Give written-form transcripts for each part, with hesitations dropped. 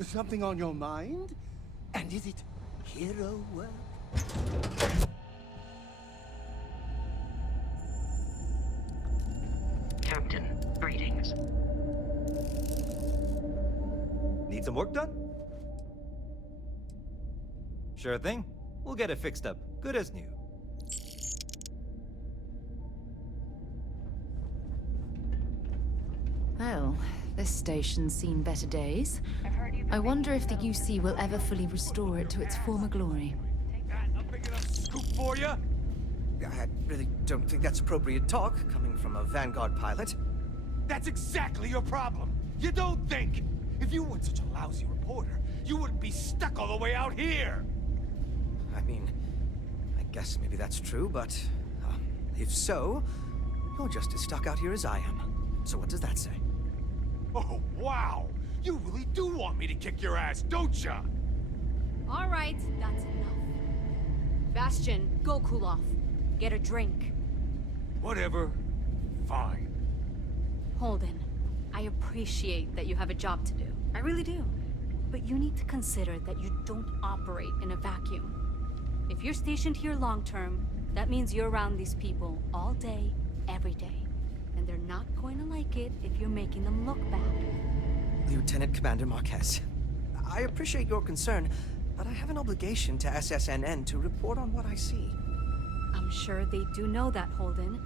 Something on your mind? And is it hero work? Captain, greetings. Need some work done? Sure thing. We'll get it fixed up, good as new. Well, this station's seen better days. I wonder if the UC will ever fully restore it to its former glory. A big enough scoop for you? I really don't think that's appropriate talk, coming from a Vanguard pilot. That's exactly your problem. You don't think. If you weren't such a lousy reporter, you wouldn't be stuck all the way out here. I mean, I guess maybe that's true, but if so, you're just as stuck out here as I am. So what does that say? Oh, wow. You really do want me to kick your ass, don't ya? All right, that's enough. Bastion, go cool off. Get a drink. Whatever. Fine. Holden, I appreciate that you have a job to do. I really do. But you need to consider that you don't operate in a vacuum. If you're stationed here long-term, that means you're around these people all day, every day. And they're not going to like it if you're making them look bad. Lieutenant Commander Marquez, I appreciate your concern, but I have an obligation to SSNN to report on what I see. I'm sure they do know that, Holden.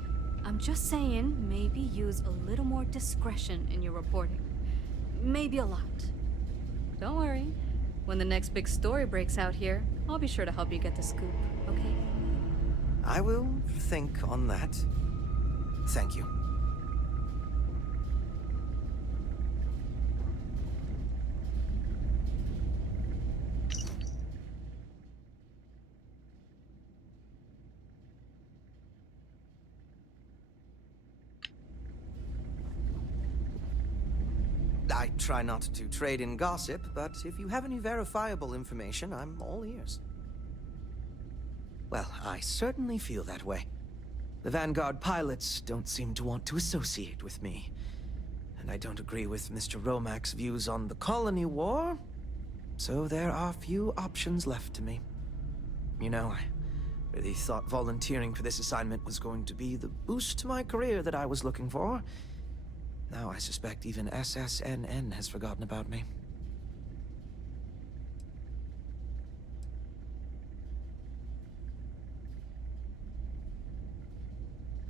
I'm just saying, maybe use a little more discretion in your reporting. Maybe a lot. Don't worry. When the next big story breaks out here, I'll be sure to help you get the scoop, okay? I will think on that. Thank you. I try not to trade in gossip, but if you have any verifiable information, I'm all ears. Well, I certainly feel that way. The Vanguard pilots don't seem to want to associate with me. And I don't agree with Mr. Romack's views on the colony war, so there are few options left to me. You know, I really thought volunteering for this assignment was going to be the boost to my career that I was looking for. Now I suspect even SSNN has forgotten about me.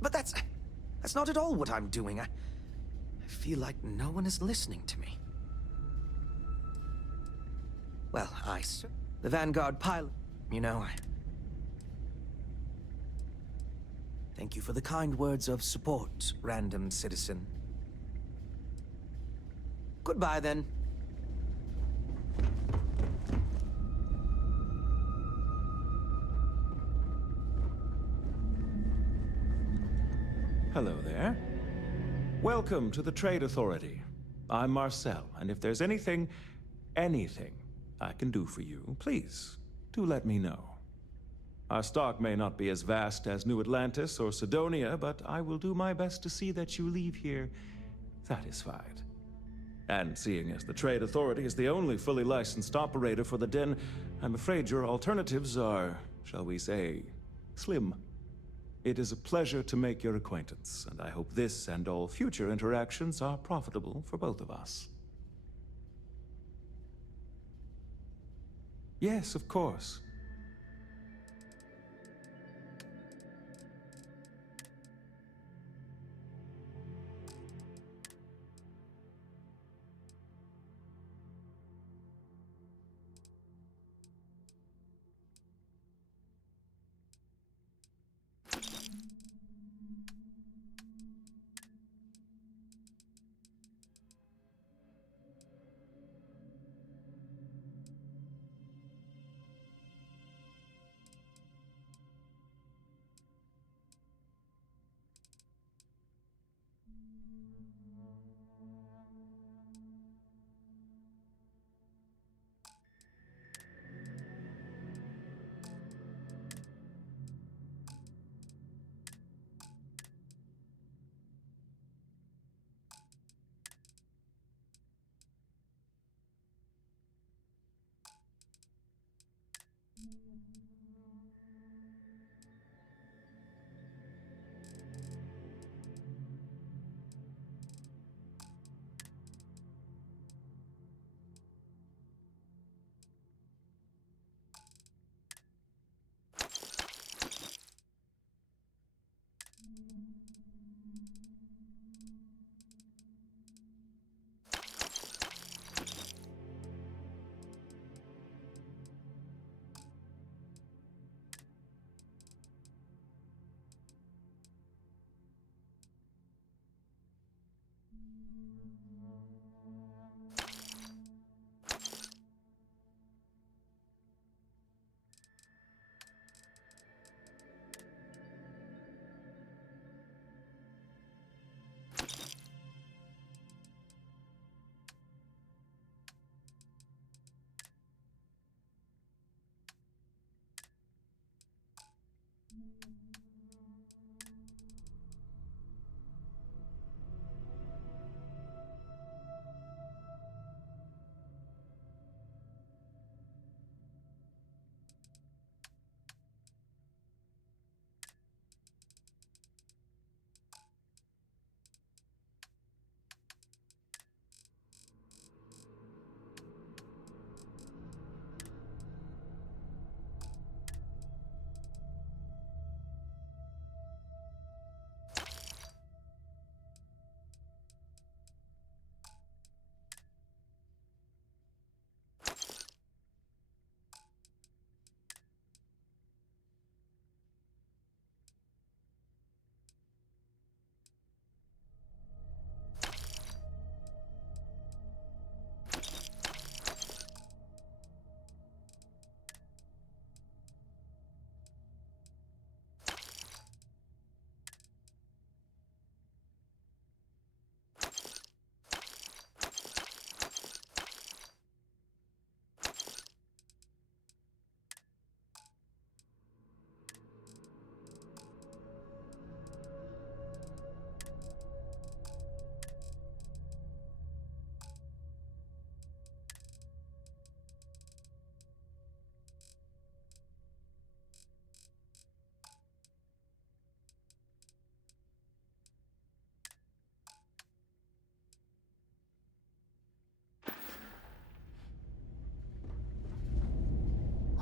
But that's not at all what I'm doing. I feel like no one is listening to me. Well, the Vanguard pilot, you know, Thank you for the kind words of support, random citizen. Goodbye, then. Hello there. Welcome to the Trade Authority. I'm Marcel, and if there's anything I can do for you, please, do let me know. Our stock may not be as vast as New Atlantis or Sidonia, but I will do my best to see that you leave here satisfied. And seeing as the Trade Authority is the only fully licensed operator for the Den, I'm afraid your alternatives are, shall we say, slim. It is a pleasure to make your acquaintance, and I hope this and all future interactions are profitable for both of us. Yes, of course.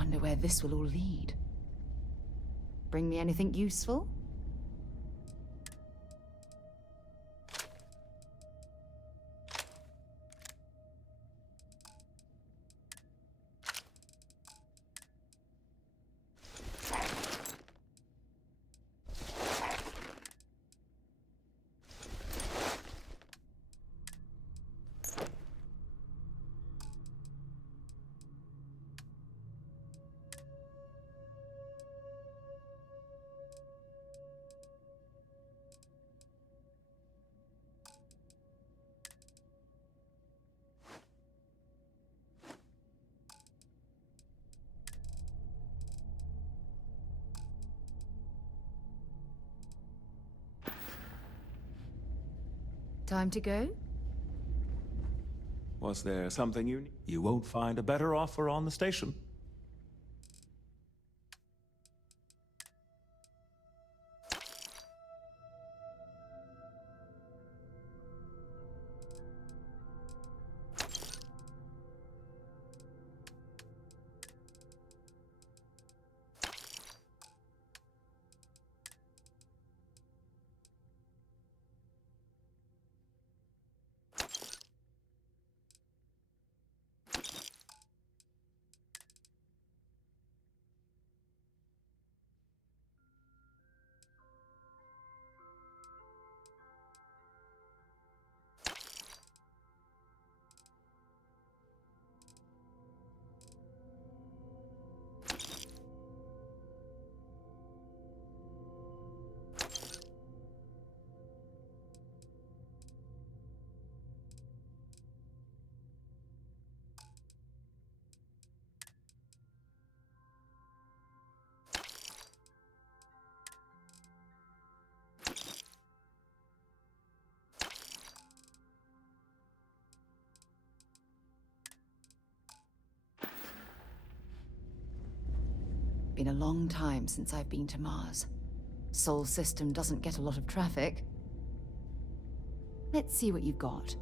Wonder where this will all lead. Bring me anything useful? Time to go? Was there something you need? You won't find a better offer on the station. Been a long time since I've been to Mars. Sol system doesn't get a lot of traffic. Let's see what you've got.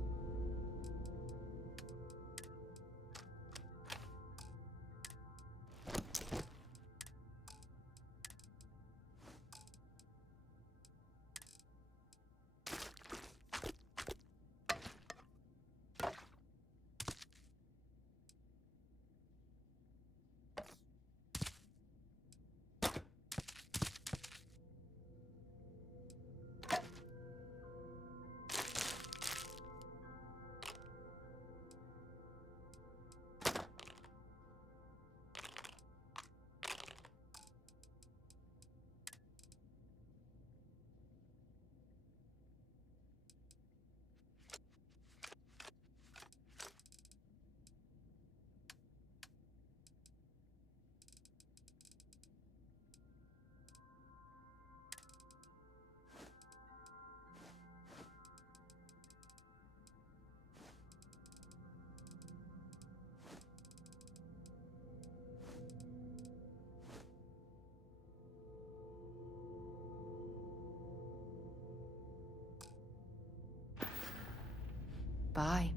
Bye.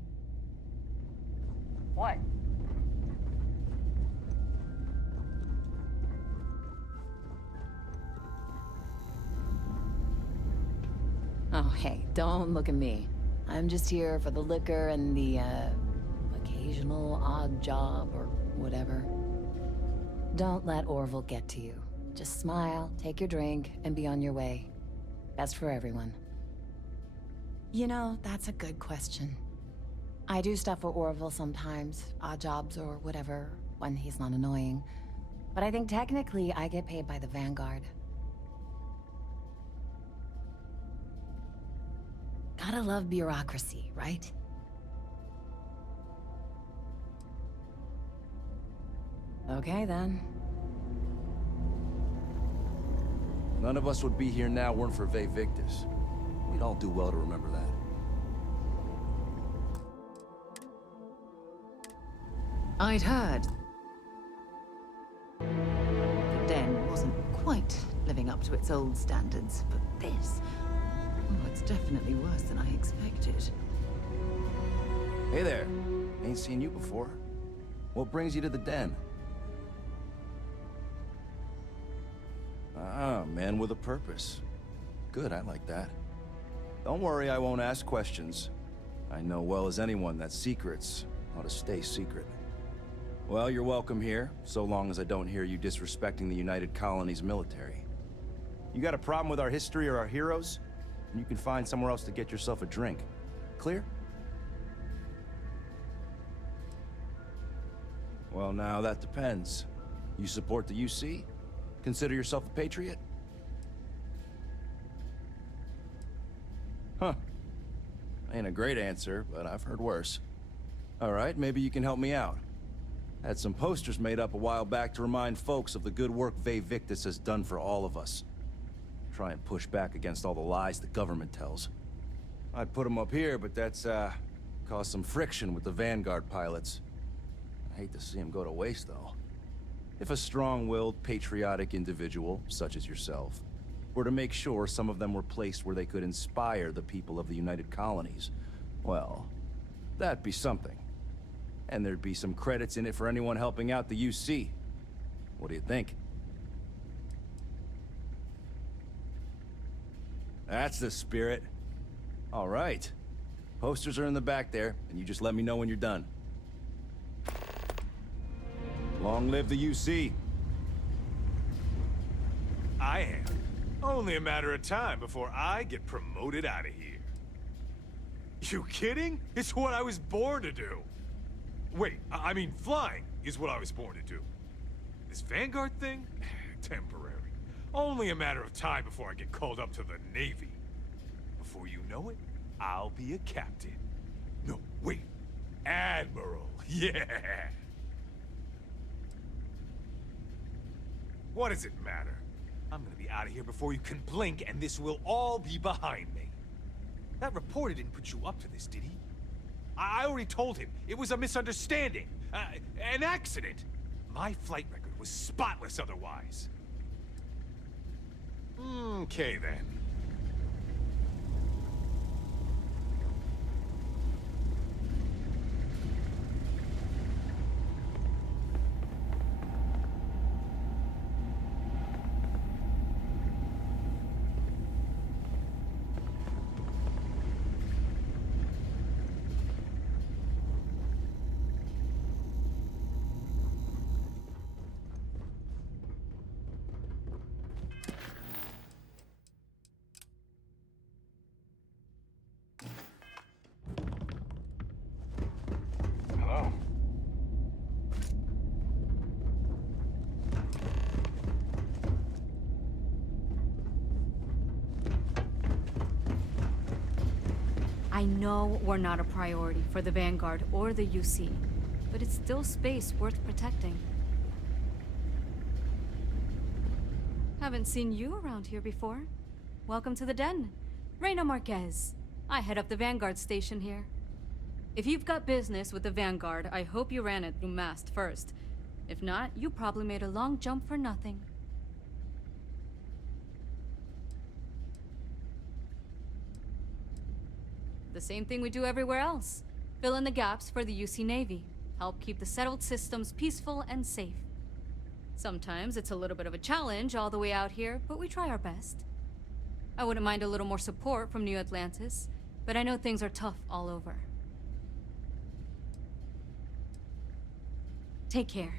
What? Oh, hey, don't look at me. I'm just here for the liquor and the, occasional odd job or whatever. Don't let Orville get to you. Just smile, take your drink, and be on your way. Best for everyone. You know, that's a good question. I do stuff for Orville sometimes, odd jobs or whatever, when he's not annoying. But I think technically I get paid by the Vanguard. Gotta love bureaucracy, right? Okay then. None of us would be here now weren't for Vae Victis. We'd all do well to remember that. I'd heard. The Den wasn't quite living up to its old standards, but this... oh, it's definitely worse than I expected. Hey there. Ain't seen you before. What brings you to the Den? Ah, man with a purpose. Good, I like that. Don't worry, I won't ask questions. I know well as anyone that secrets ought to stay secret. Well, you're welcome here, so long as I don't hear you disrespecting the United Colonies military. You got a problem with our history or our heroes? You can find somewhere else to get yourself a drink. Clear? Well, now that depends. You support the UC? Consider yourself a patriot? Huh. Ain't a great answer, but I've heard worse. All right, maybe you can help me out. Had some posters made up a while back to remind folks of the good work Vae Victis has done for all of us. Try and push back against all the lies the government tells. I'd put them up here, but that's, caused some friction with the Vanguard pilots. I hate to see them go to waste, though. If a strong-willed, patriotic individual, such as yourself, were to make sure some of them were placed where they could inspire the people of the United Colonies, well, that'd be something. And there'd be some credits in it for anyone helping out the UC. What do you think? That's the spirit. All right. Posters are in the back there, and you just let me know when you're done. Long live the UC. I am. Only a matter of time before I get promoted out of here. You kidding? It's what I was born to do. Wait, I mean flying is what I was born to do. This Vanguard thing? Temporary. Only a matter of time before I get called up to the Navy. Before you know it, I'll be a captain. No, wait. Admiral. Yeah. What does it matter? I'm gonna be out of here before you can blink, and this will all be behind me. That reporter didn't put you up to this, did he? I already told him. It was a misunderstanding. An accident. My flight record was spotless otherwise. Okay, then. Hello? I know we're not a priority for the Vanguard or the UC, but it's still space worth protecting. Haven't seen you around here before. Welcome to the Den. Reina Marquez. I head up the Vanguard station here. If you've got business with the Vanguard, I hope you ran it through Mast first. If not, you probably made a long jump for nothing. The same thing we do everywhere else. Fill in the gaps for the UC Navy. Help keep the settled systems peaceful and safe. Sometimes it's a little bit of a challenge all the way out here, but we try our best. I wouldn't mind a little more support from New Atlantis, but I know things are tough all over. Take care.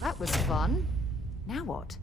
That was fun. Now what?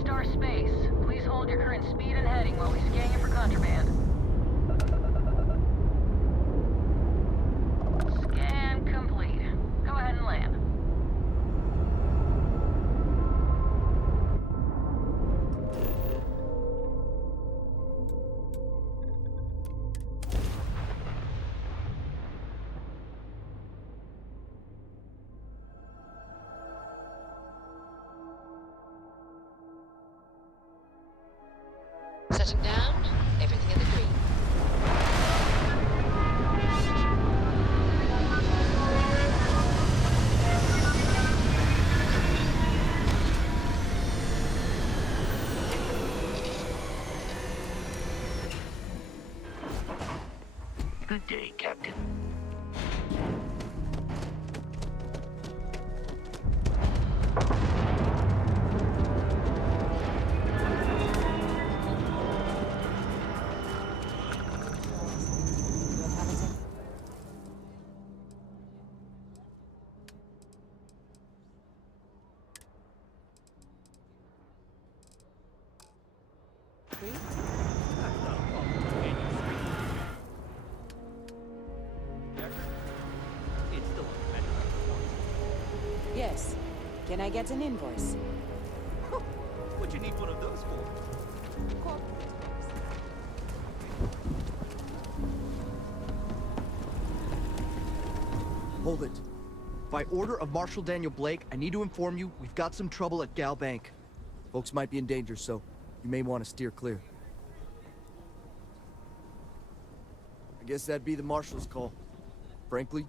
Star Space. Please hold your current speed and heading while we scan you for contraband. Scan complete. Go ahead and land. Setting down, everything in the green. Good day, Captain. Yes. Can I get an invoice? What'd you need one of those for? Hold it. By order of Marshal Daniel Blake, I need to inform you we've got some trouble at Gal Bank. Folks might be in danger, so you may want to steer clear. I guess that'd be the Marshal's call. Frankly,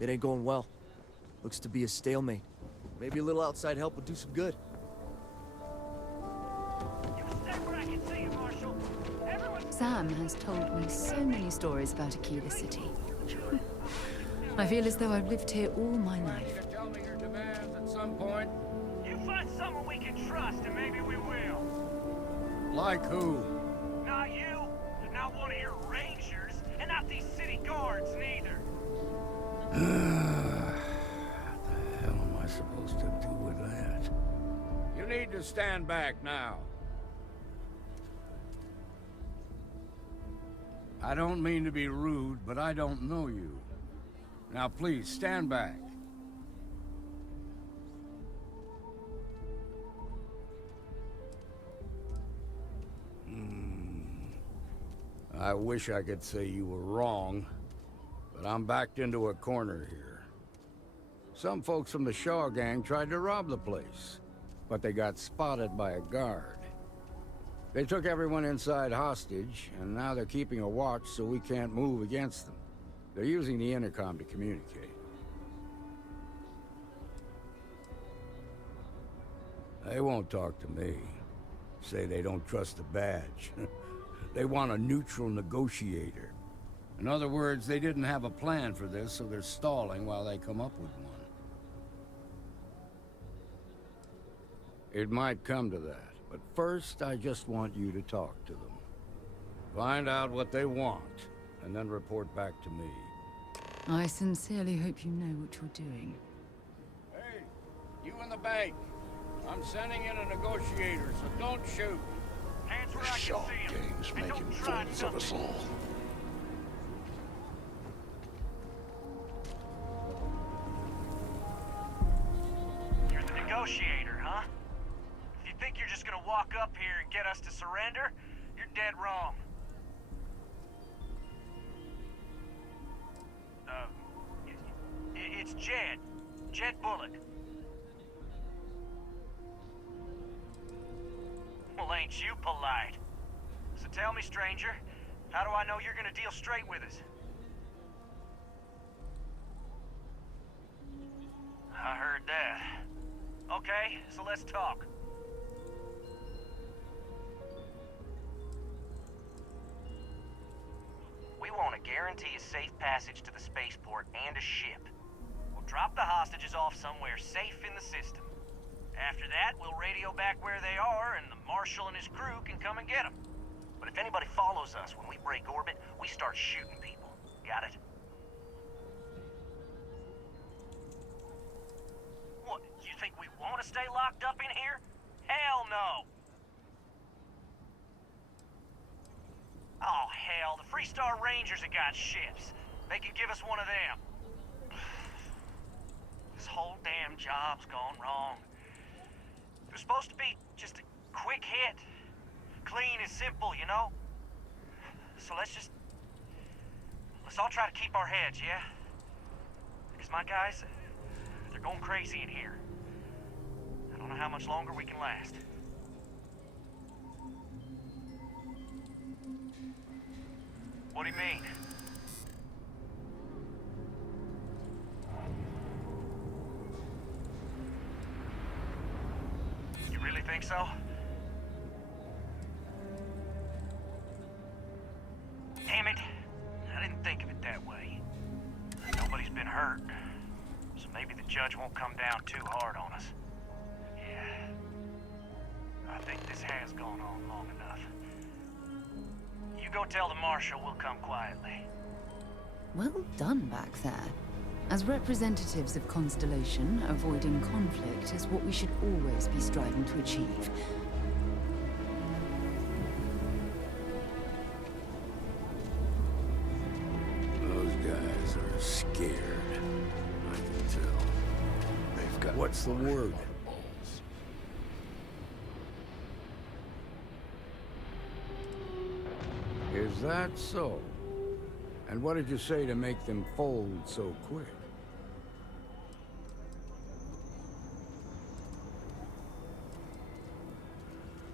it ain't going well. Looks to be a stalemate. Maybe a little outside help would do some good. Sam has told me so many stories about Aquila City. I feel as though I've lived here all my life. Tell me your demands at some point. You find someone we can trust, and maybe we will. Like who? Not you, not one of your rangers, and not these city guards neither. What the hell am I supposed to do with that? You need to stand back now. I don't mean to be rude, but I don't know you. Now please, stand back. I wish I could say you were wrong, but I'm backed into a corner here. Some folks from the Shaw gang tried to rob the place, but they got spotted by a guard. They took everyone inside hostage, and now they're keeping a watch so we can't move against them. They're using the intercom to communicate. They won't talk to me. Say they don't trust the badge. They want a neutral negotiator. In other words, they didn't have a plan for this, so they're stalling while they come up with one. It might come to that, but first I just want you to talk to them. Find out what they want, and then report back to me. I sincerely hope you know what you're doing. Hey, you in the bank. I'm sending in a negotiator, so don't shoot. Hands where I can see 'em. Games And making don't try fools of us all. You're the negotiator, huh? If you think you're just gonna walk up here and get us to surrender, you're dead wrong. It's Jed. Jed Bullock. Well, ain't you polite? So tell me, stranger, how do I know you're gonna deal straight with us? I heard that. Okay, so let's talk. We want to guarantee a safe passage to the spaceport and a ship. We'll drop the hostages off somewhere safe in the system. After that, we'll radio back where they are, and the Marshal and his crew can come and get them. But if anybody follows us when we break orbit, we start shooting people. Got it? What, you think we want to stay locked up in here? Hell no! Oh, hell, the Freestar Rangers have got ships. They can give us one of them. This whole damn job's gone wrong. It was supposed to be just a quick hit. Clean and simple, you know? So let's all try to keep our heads, yeah? Because my guys, they're going crazy in here. I don't know how much longer we can last. What do you mean? You really think so? Damn it. I didn't think of it that way. Nobody's been hurt, so maybe the judge won't come down too hard on us. Yeah. I think this has gone on long enough. You go tell the Marshal we'll come quietly. Well done back there. As representatives of Constellation, avoiding conflict is what we should always be striving to achieve. Those guys are scared. I can tell. They've got... What's the word? Is that so? And what did you say to make them fold so quick?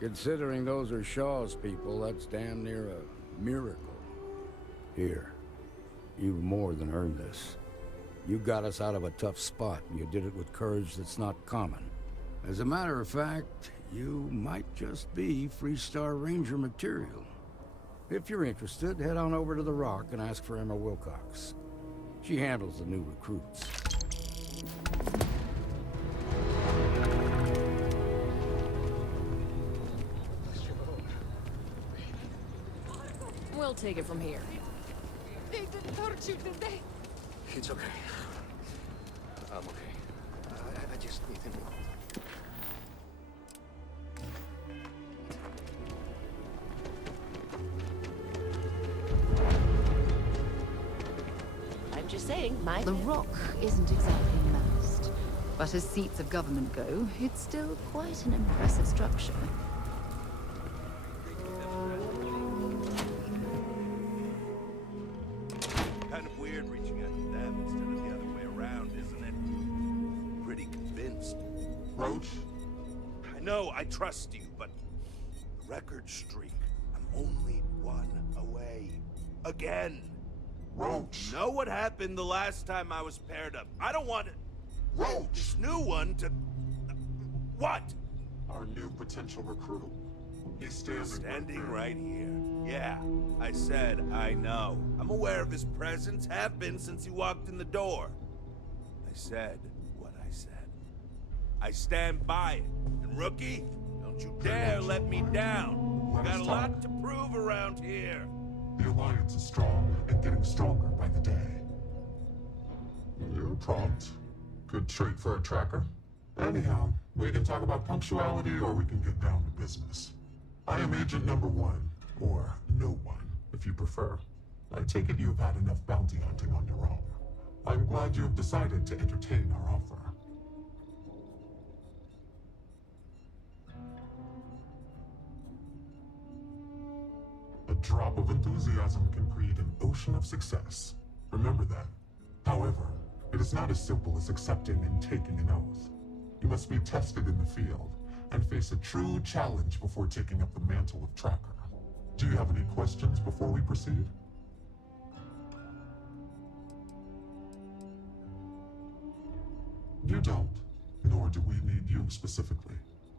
Considering those are Shaw's people, that's damn near a miracle. Here, you've more than earned this. You got us out of a tough spot, and you did it with courage that's not common. As a matter of fact, you might just be Freestar Ranger material. If you're interested, head on over to the Rock and ask for Emma Wilcox. She handles the new recruits. We'll take it from here. They didn't hurt you, did they? It's okay. I'm okay. I just need him. I'm just saying, The Rock isn't exactly massed, but as seats of government go, it's still quite an impressive structure. Kind of weird reaching out to them instead of the other way around, isn't it? Pretty convinced. Roach? I know I trust you, but record streak. I'm only one away. Again. Roach! Know what happened the last time I was paired up. I don't want it. Roach! This new one to... What? Our new potential recruit. He's standing right here. Yeah, I said I know. I'm aware of his presence, have been since he walked in the door. I said what I said. I stand by it. And rookie, don't you dare let me down. Got a lot to prove around here. The Alliance is strong and getting stronger by the day. You're prompt. Good trait for a tracker. Anyhow, we can talk about punctuality or we can get down to business. I am Agent Number 1, or No One, if you prefer. I take it you've had enough bounty hunting on your own. I'm glad you have decided to entertain our offer. A drop of enthusiasm can create an ocean of success. Remember that. However, it is not as simple as accepting and taking an oath. You must be tested in the field, and face a true challenge before taking up the mantle of tracker. Do you have any questions before we proceed? You don't, nor do we need you specifically.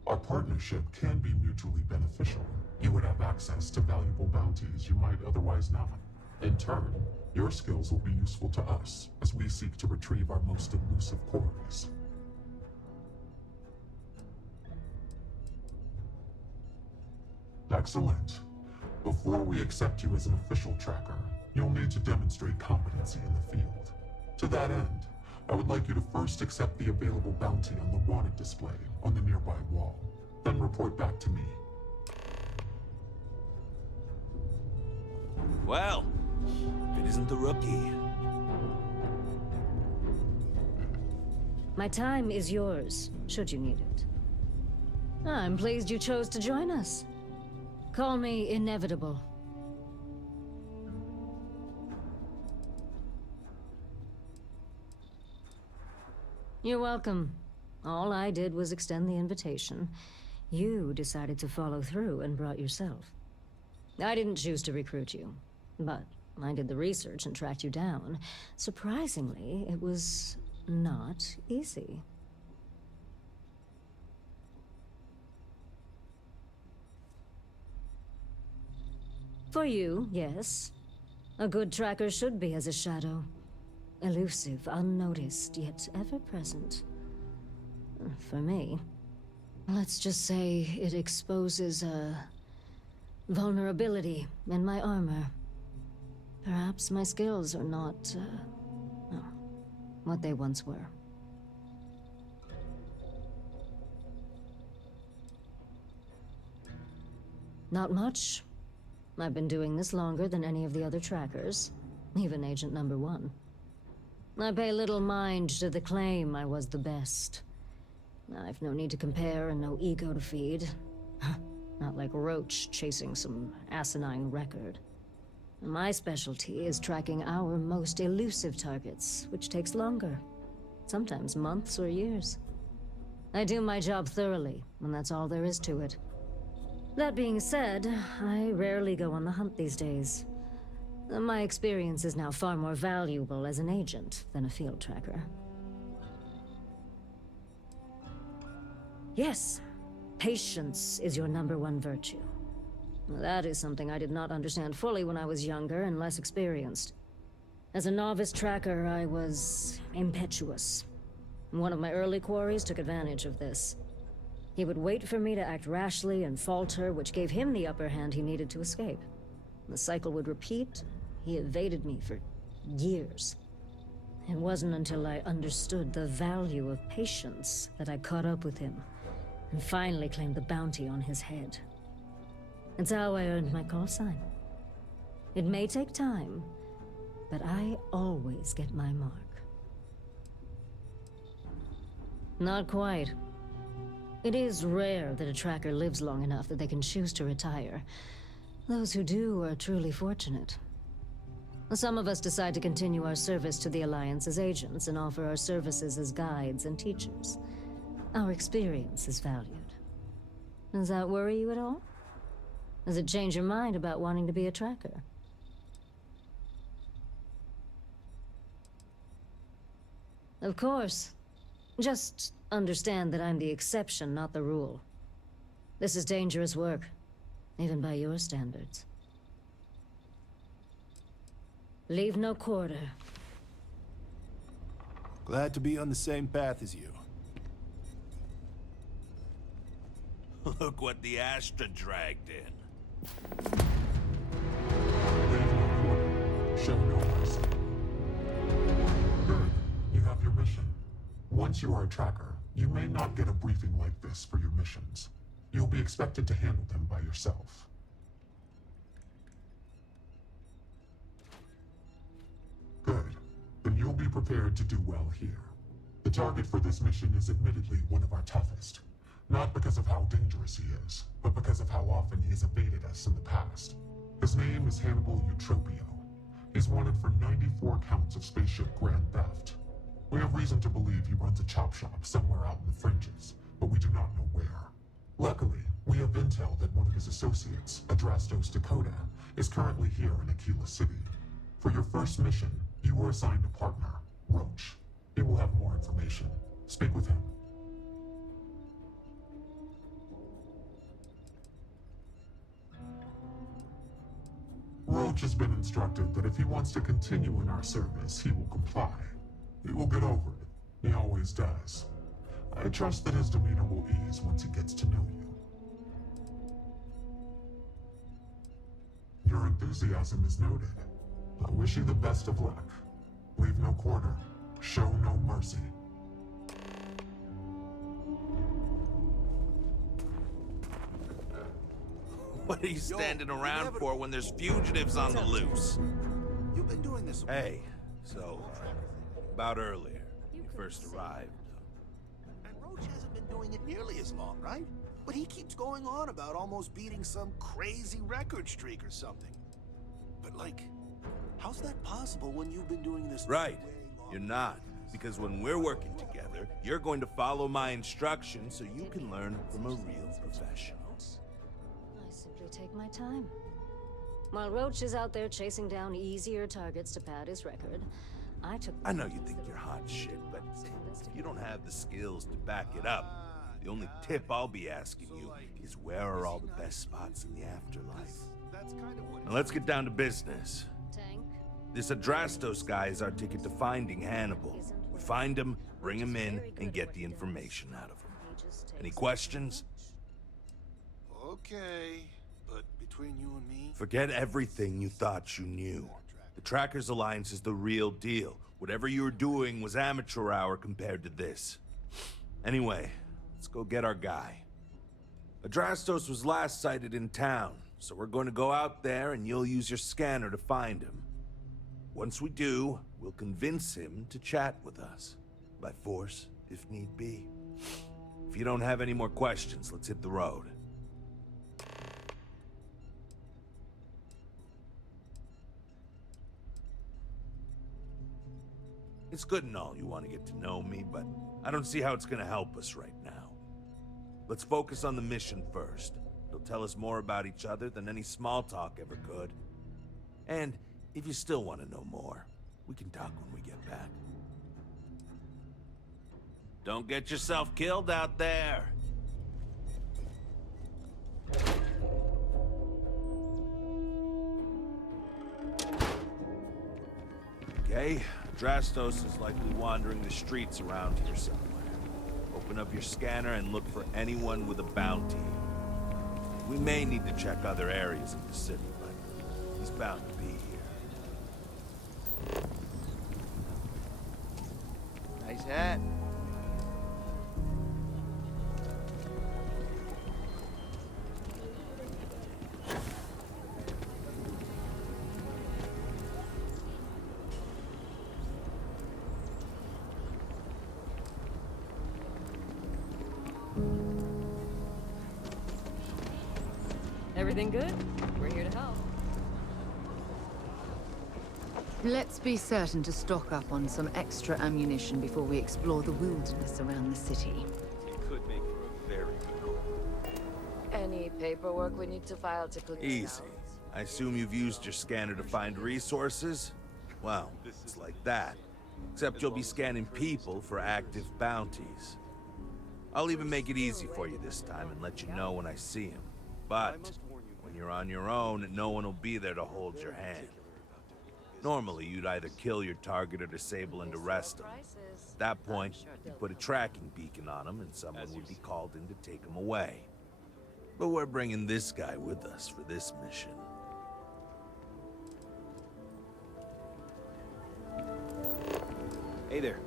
Our partnership can be mutually beneficial. You would have access to valuable bounties you might otherwise not. In turn, your skills will be useful to us as we seek to retrieve our most elusive quarries. Excellent. Before we accept you as an official tracker, you'll need to demonstrate competency in the field. To that end, I would like you to first accept the available bounty on the wanted display on the nearby wall, then report back to me. Well, if it isn't the rookie. My time is yours, should you need it. I'm pleased you chose to join us. Call me inevitable. You're welcome. All I did was extend the invitation. You decided to follow through and brought yourself. I didn't choose to recruit you, but I did the research and tracked you down. Surprisingly, it was not easy. For you, yes. A good tracker should be as a shadow. Elusive, unnoticed, yet ever-present. For me, let's just say it exposes a vulnerability in my armor. Perhaps my skills are not, what they once were. Not much. I've been doing this longer than any of the other trackers, even Agent Number 1. I pay little mind to the claim I was the best. I've no need to compare and no ego to feed. Not like Roach chasing some asinine record. My specialty is tracking our most elusive targets, which takes longer. Sometimes months or years. I do my job thoroughly, and that's all there is to it. That being said, I rarely go on the hunt these days. My experience is now far more valuable as an agent than a field tracker. Yes, patience is your #1 virtue. That is something I did not understand fully when I was younger and less experienced. As a novice tracker, I was impetuous. One of my early quarries took advantage of this. He would wait for me to act rashly and falter, which gave him the upper hand he needed to escape. The cycle would repeat. He evaded me for years. It wasn't until I understood the value of patience that I caught up with him and finally claimed the bounty on his head. It's how I earned my call sign. It may take time, but I always get my mark. Not quite. It is rare that a tracker lives long enough that they can choose to retire. Those who do are truly fortunate. Some of us decide to continue our service to the Alliance as agents and offer our services as guides and teachers. Our experience is valued. Does that worry you at all? Does it change your mind about wanting to be a tracker? Of course. Just understand that I'm the exception, not the rule. This is dangerous work, even by your standards. Leave no quarter. Glad to be on the same path as you. Look what the Astra dragged in. Leave no quarter. Show no mercy. Good. You have your mission. Once you are a tracker, you may not get a briefing like this for your missions. You'll be expected to handle them by yourself. Good. Then you'll be prepared to do well here. The target for this mission is admittedly one of our toughest. Not because of how dangerous he is, but because of how often he has evaded us in the past. His name is Hannibal Eutropio. He's wanted for 94 counts of spaceship grand theft. We have reason to believe he runs a chop shop somewhere out in the fringes, but we do not know where. Luckily, we have intel that one of his associates, Adrastos Dakota, is currently here in Aquila City. For your first mission, you were assigned a partner, Roach. He will have more information. Speak with him. Roach has been instructed that if he wants to continue in our service, he will comply. He will get over it. He always does. I trust that his demeanor will ease once he gets to know you. Your enthusiasm is noted. I wish you the best of luck. Leave no quarter. Show no mercy. What are you standing around for when there's fugitives on the loose? You've been doing this. Hey, so, about earlier, when you first arrived. And Roach hasn't been doing it nearly as long, right? But he keeps going on about almost beating some crazy record streak or something. But like, how's that possible when you've been doing this? Right, you're not. Because when we're working together, you're going to follow my instructions so you can learn from a real professional. I simply take my time. While Roach is out there chasing down easier targets to pad his record, I know you think you're hot shit, but if you don't have the skills to back it up, the only tip I'll be asking you is where are all the best spots in the afterlife? Now let's get down to business. This Adrastos guy is our ticket to finding Hannibal. We find him, bring him in, and get the information out of him. Any questions? Okay, but between you and me... Forget everything you thought you knew. The Trackers Alliance is the real deal. Whatever you were doing was amateur hour compared to this. Anyway, let's go get our guy. Adrastos was last sighted in town, so we're going to go out there and you'll use your scanner to find him. Once we do, we'll convince him to chat with us. By force, if need be. If you don't have any more questions, let's hit the road. It's good and all you want to get to know me, but I don't see how it's going to help us right now. Let's focus on the mission first. It'll tell us more about each other than any small talk ever could. And if you still want to know more, we can talk when we get back. Don't get yourself killed out there! Okay, Adrastos is likely wandering the streets around here somewhere. Open up your scanner and look for anyone with a bounty. We may need to check other areas of the city, but he's bound to be here. Nice hat. Everything good? We're here to help. Let's be certain to stock up on some extra ammunition before we explore the wilderness around the city. It could make for a very good goal. Any paperwork we need to file to click Easy. I assume you've used your scanner to find resources? Well, it's like that. Except you'll be scanning people for active bounties. I'll even make it easy for you this time and let you know when I see him. But when you're on your own, no one will be there to hold your hand. Normally, you'd either kill your target or disable and arrest them. At that point, you'd put a tracking beacon on them and someone would be called in to take them away. But we're bringing this guy with us for this mission. Hey there.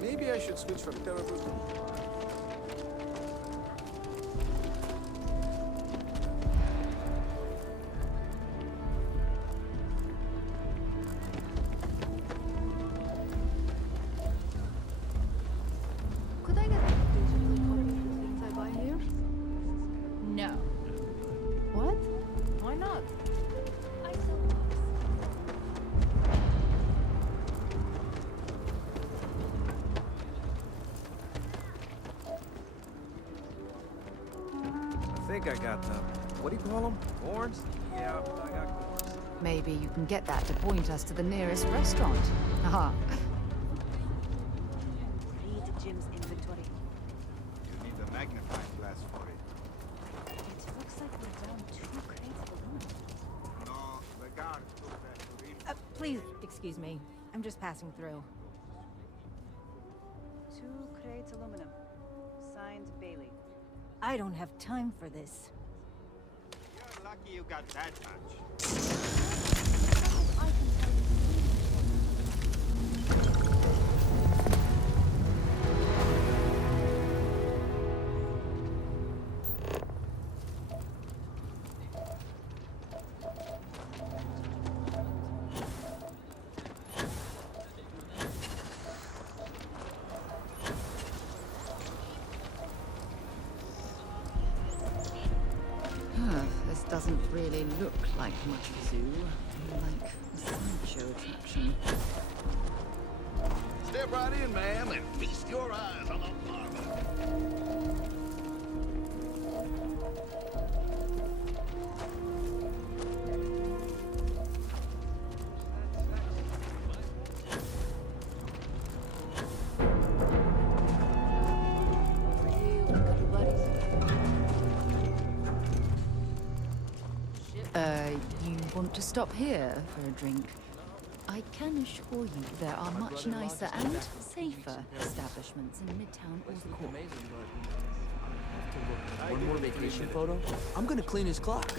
Maybe I should switch from terrible. Could I get a digital copy of the things I buy here? No. What? Why not? I I think I got the... What do you call them? Horns? Yeah, I got horns. Maybe you can get that to point us to the nearest restaurant. Haha. Read Jim's inventory. You need a magnifying glass for it. It looks like we're down 2 crates of aluminum. No, the guard took that to read. Please, excuse me. I'm just passing through. 2 crates aluminum. Signed Bailey. I don't have time for this. You're lucky you got that much. This doesn't really look like much of a zoo. More like a sideshow attraction. Step right in, ma'am, and feast your eyes on the marvel. You want to stop here for a drink? I can assure you there are much nicer and safer establishments in Midtown or the Core. One more vacation photo? I'm gonna clean his clock.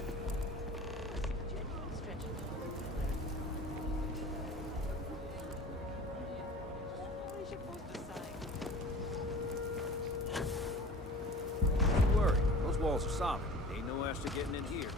Don't worry, those walls are solid. Ain't no extra getting in here.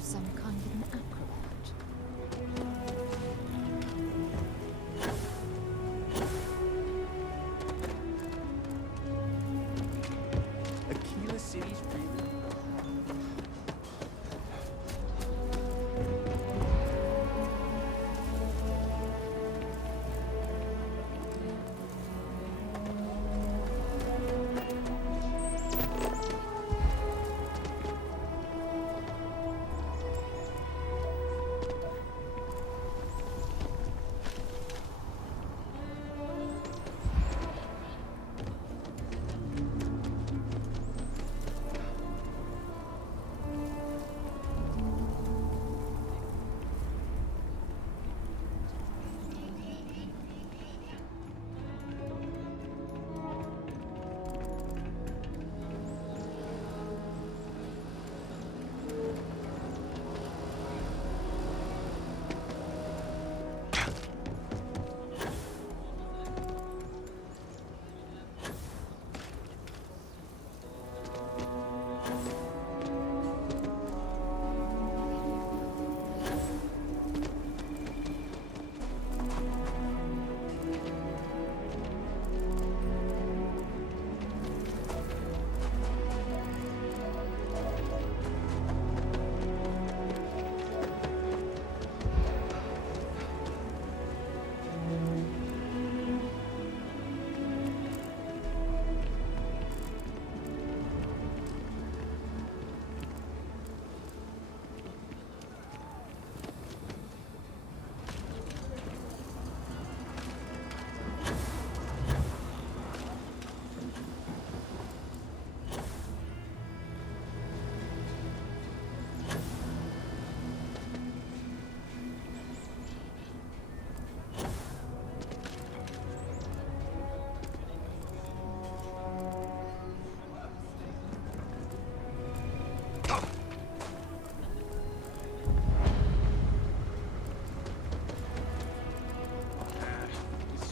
Some kind of an acrobat. Aquila City's really...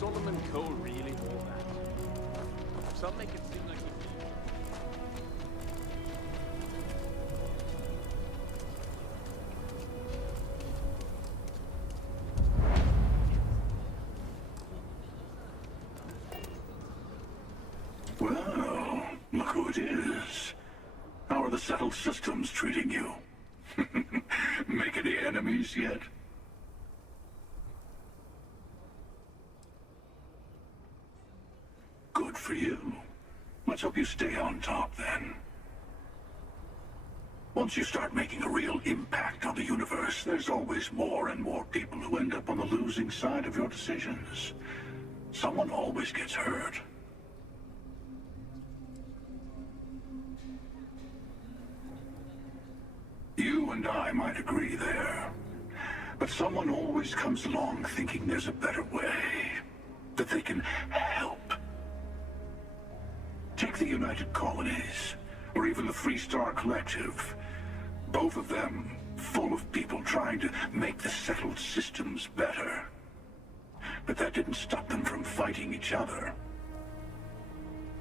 Solomon Cole really all that? Some make it seem like he did. Well, look who it is. How are the settled systems treating you? Make any enemies yet? Good for you. Let's hope you stay on top, then. Once you start making a real impact on the universe, there's always more and more people who end up on the losing side of your decisions. Someone always gets hurt. You and I might agree there. But someone always comes along thinking there's a better way. That they can help. Take the United Colonies, or even the Free Star Collective. Both of them full of people trying to make the settled systems better. But that didn't stop them from fighting each other.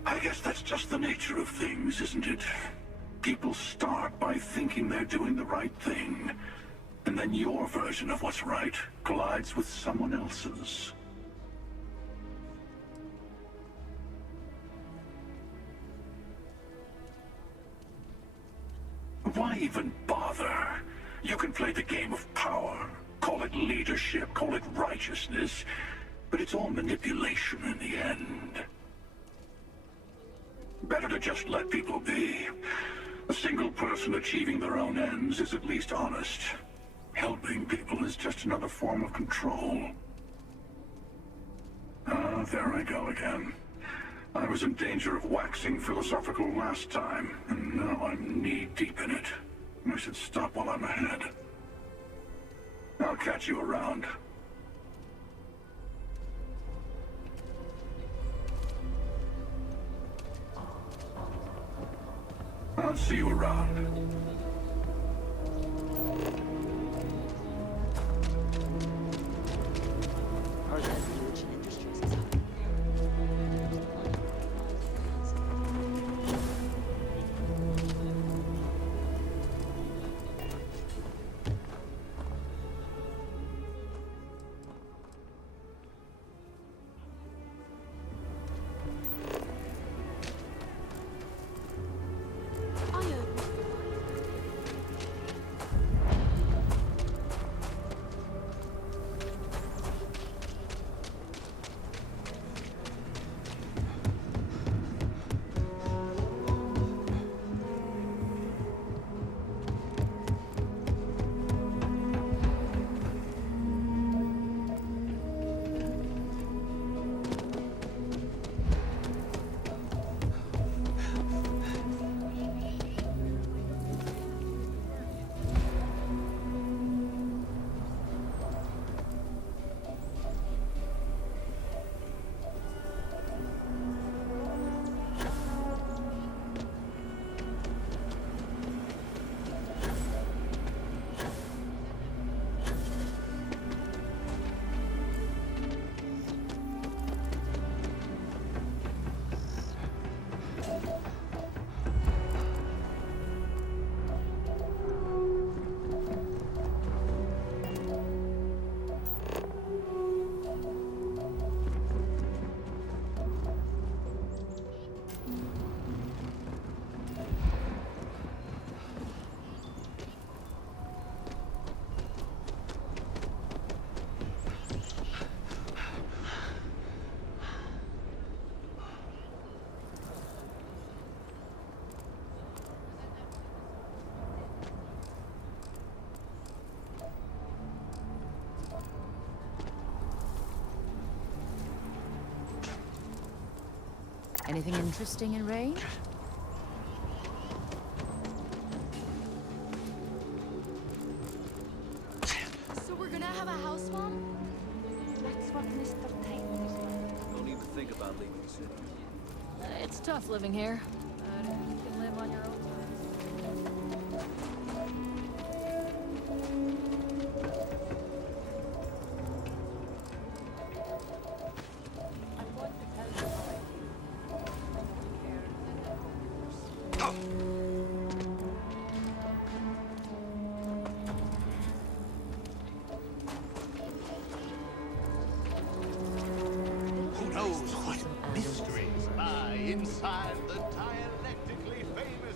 I guess that's just the nature of things, isn't it? People start by thinking they're doing the right thing, and then your version of what's right collides with someone else's. Why even bother? You can play the game of power, call it leadership, call it righteousness, but it's all manipulation in the end. Better to just let people be. A single person achieving their own ends is at least honest. Helping people is just another form of control. Ah, there I go again. I was in danger of waxing philosophical last time, and now I'm knee-deep in it. I should stop while I'm ahead. I'll catch you around. I'll see you around. Anything interesting in range? So we're gonna have a house, Mom? That's what Mr. Tate was like. Don't even think about leaving the city. It's tough living here, but you can live on your own terms. Who knows what mysteries lie inside the dialectically famous.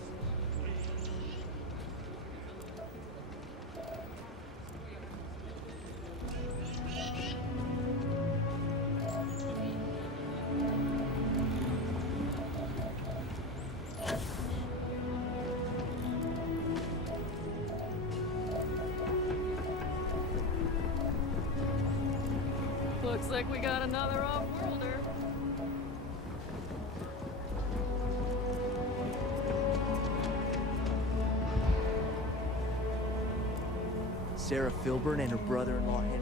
Looks like we got another off-worlder. Sarah Filburn and her brother-in-law Henry.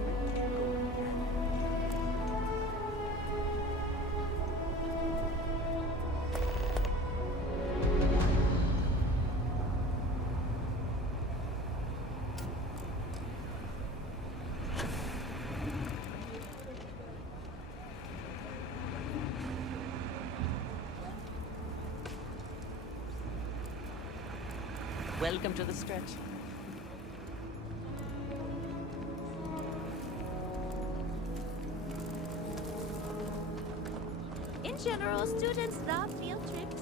Welcome to the stretch. In general, students love field trips.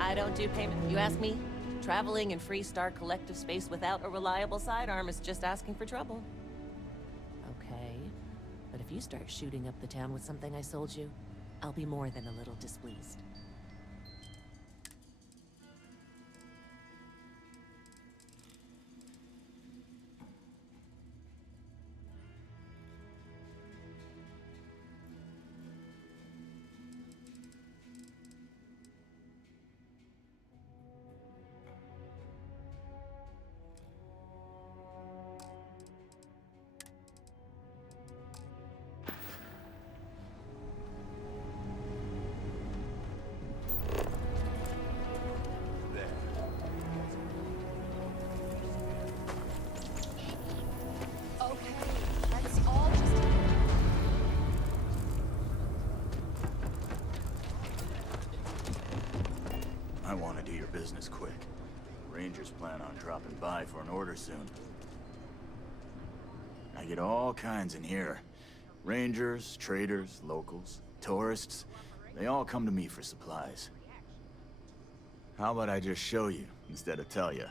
I don't do payment. You ask me? Traveling in Freestar collective space without a reliable sidearm is just asking for trouble. Okay, but if you start shooting up the town with something I sold you, I'll be more than a little displeased. Okay, let's all just... I want to do your business quick. Rangers plan on dropping by for an order soon. I get all kinds in here. Rangers, traders, locals, tourists. They all come to me for supplies. How about I just show you instead of tell you?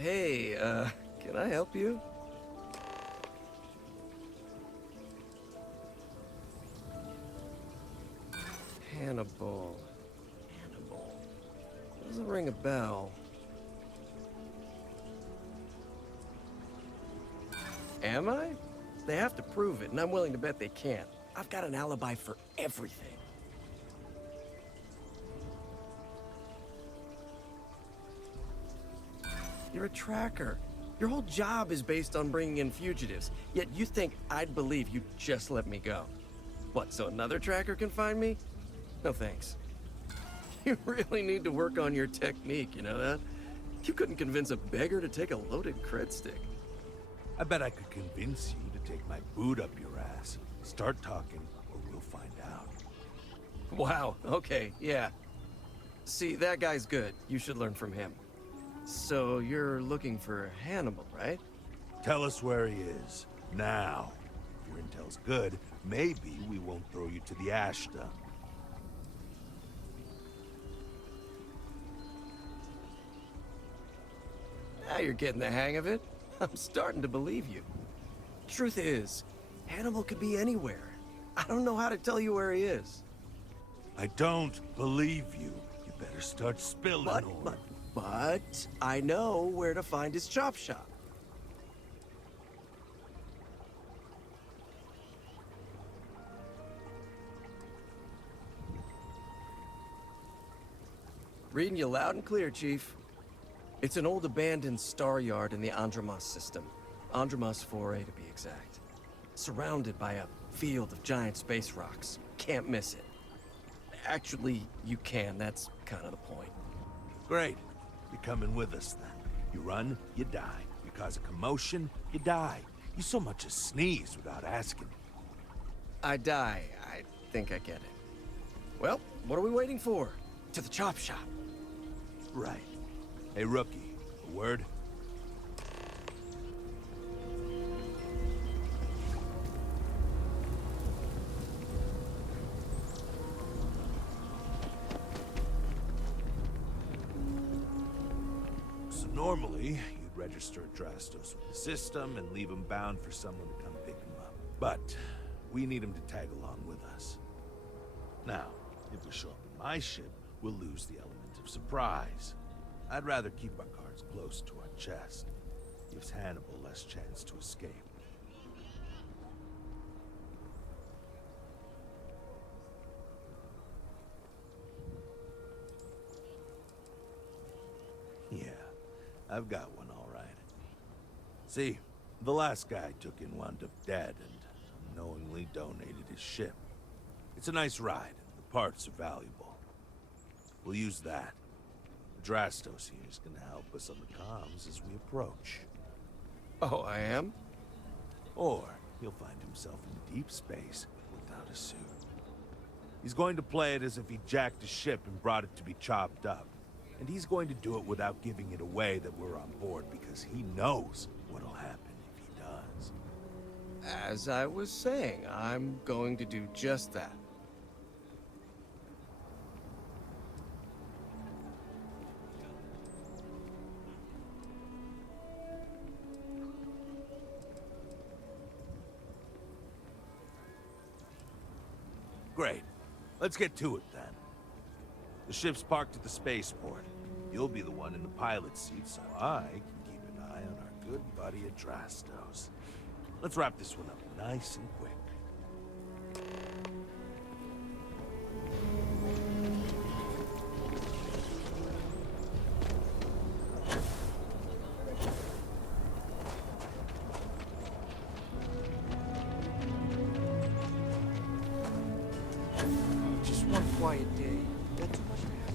Hey, can I help you? Hannibal. Doesn't ring a bell. Am I? They have to prove it, and I'm willing to bet they can't. I've got an alibi for everything. You're a tracker. Your whole job is based on bringing in fugitives, yet you think I'd believe you just let me go. What, so another tracker can find me? No thanks. You really need to work on your technique, you know that? You couldn't convince a beggar to take a loaded cred stick. I bet I could convince you to take my boot up your ass. Start talking, or we'll find out. Wow, okay, yeah. See, that guy's good. You should learn from him. So, you're looking for Hannibal, right? Tell us where he is, now. If your intel's good, maybe we won't throw you to the ash dump. Now you're getting the hang of it. I'm starting to believe you. Truth is, Hannibal could be anywhere. I don't know how to tell you where he is. I don't believe you. You better start spilling, But I know where to find his chop shop. Reading you loud and clear, Chief. It's an old abandoned star yard in the Andromos system. Andromos 4A to be exact. Surrounded by a field of giant space rocks. Can't miss it. Actually, you can. That's kind of the point. Great. You're coming with us, then. You run, you die. You cause a commotion, you die. You so much as sneeze without asking. I die. I think I get it. Well, what are we waiting for? To the chop shop. Right. Hey, rookie, a word? So normally, you'd register Drastos with the system and leave him bound for someone to come pick him up. But we need him to tag along with us. Now, if we show up in my ship, we'll lose the element of surprise. I'd rather keep our cards close to our chest. Gives Hannibal less chance to escape. Yeah, I've got one all right. See, the last guy I took in wound up dead and unknowingly donated his ship. It's a nice ride, and the parts are valuable. We'll use that. Drastos here is gonna help us on the comms as we approach. Oh, I am? Or he'll find himself in deep space without a suit. He's going to play it as if he jacked a ship and brought it to be chopped up. And he's going to do it without giving it away that we're on board because he knows what'll happen if he does. As I was saying, I'm going to do just that. Great. Let's get to it, then. The ship's parked at the spaceport. You'll be the one in the pilot's seat, so I can keep an eye on our good buddy Adrastos. Let's wrap this one up nice and quick. Just one quiet day. Not too much to ask.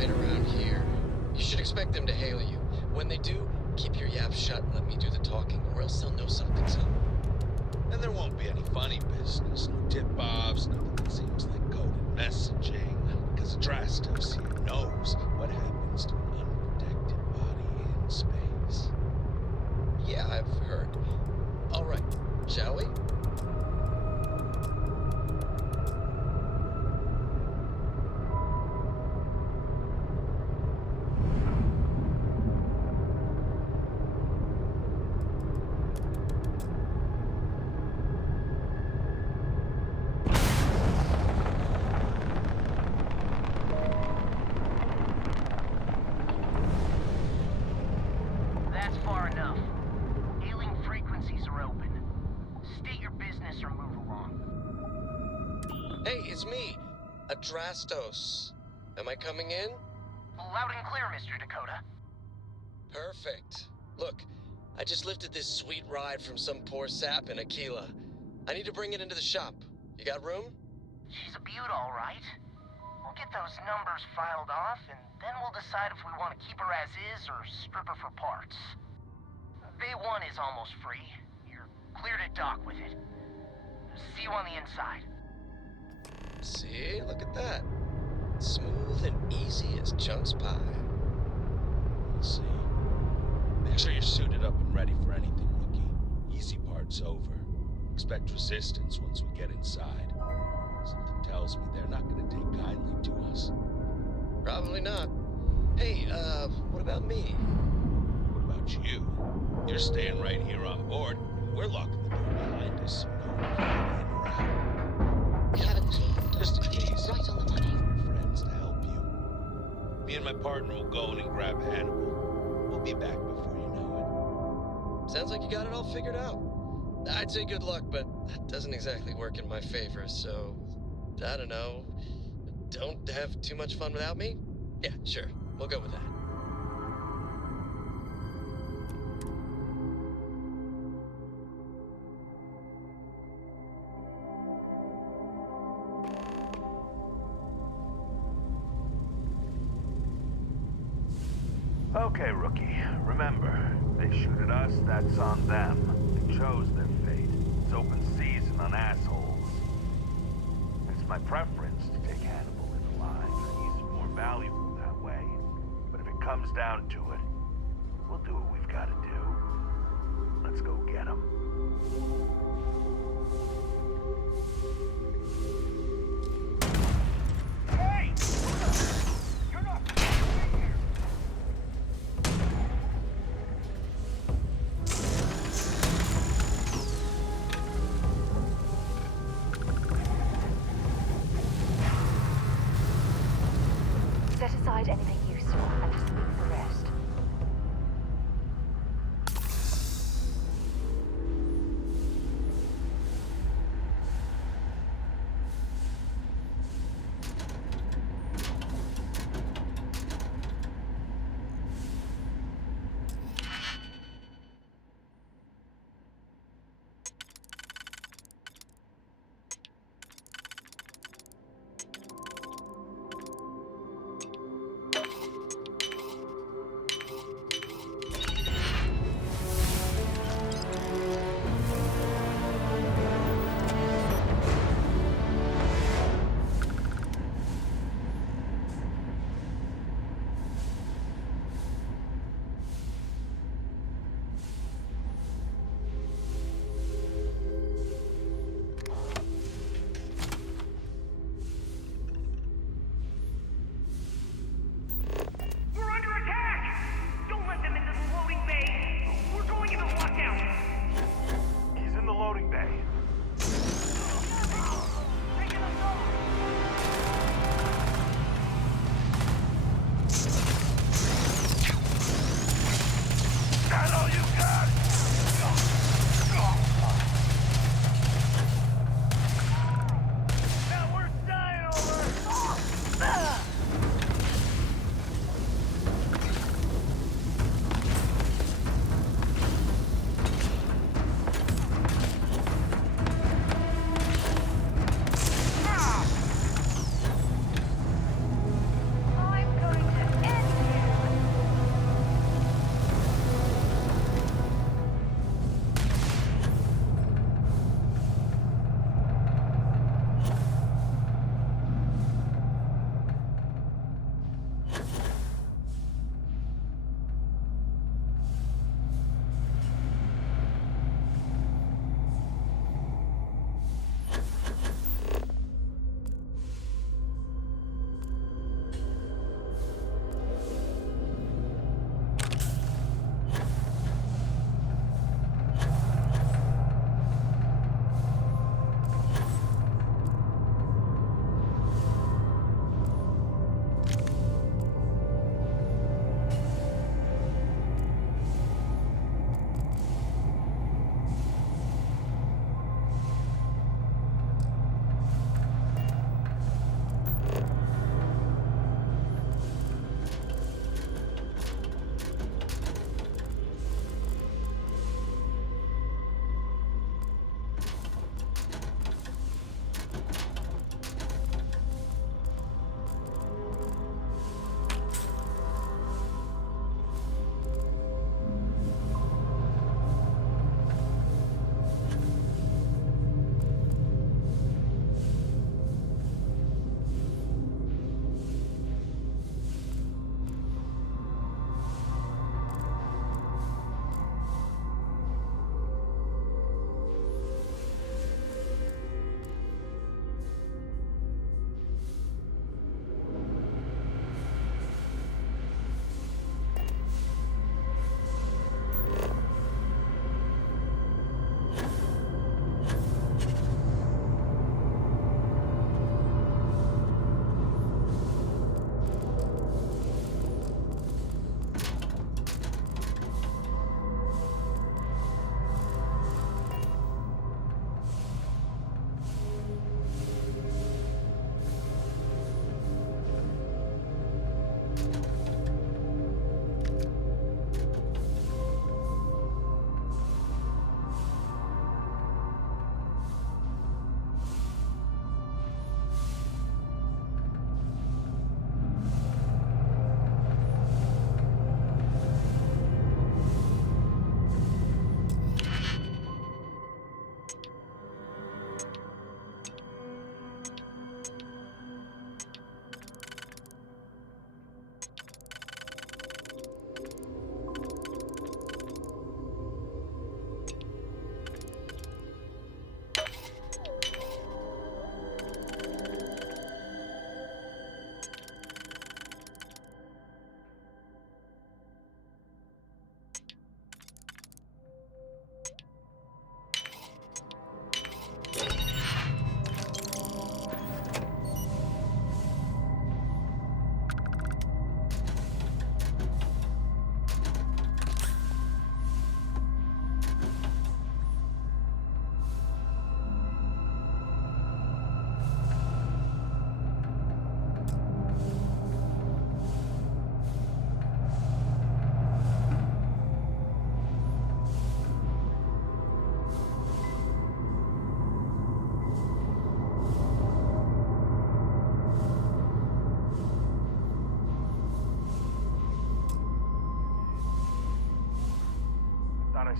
right around here. You should expect them to hail you. When they do, keep your yap shut and let me do the talking, or else they'll know something's up. And there won't be any funny business, no tip-offs, nothing that seems like coded messaging, because Drastos here knows what happens to an unprotected body in space. Yeah, I've heard. All right, shall we? That's far enough. Hailing frequencies are open. State your business or move along. Hey, it's me, Adrastos. Am I coming in? Loud and clear, Mr. Dakota. Perfect. Look, I just lifted this sweet ride from some poor sap in Aquila. I need to bring it into the shop. You got room? She's a beaut, all right. We'll get those numbers filed off, and then we'll decide if we want to keep her as is or strip her for parts. Bay 1 is almost free. You're clear to dock with it. See you on the inside. See, look at that. Smooth and easy as Chunk's pie. We'll see. Make sure you're suited up and ready for anything, rookie. Easy part's over. Expect resistance once we get inside. Something tells me they're not gonna take kindly to us. Probably not. Hey, what about me? What about you? You're staying right here on board. We're locking the door behind us so no one can get in or out. We have a key. Just in case. Right on the money. Your friends to help you. Me and my partner will go in and grab Hannibal. We'll be back before you know Sounds like you got it all figured out. I'd say good luck, but that doesn't exactly work in my favor, so... I don't know. Don't have too much fun without me? Yeah, sure. We'll go with that. Okay, rookie. Remember, they shoot at us, that's on them. They chose their fate. It's open season on assholes. It's my preference to take Hannibal in the line. He's more valuable that way. But if it comes down to it, we'll do what we've got to do. Let's go get him. Hey! You're not in here! Set aside anything useful and just leave the rest.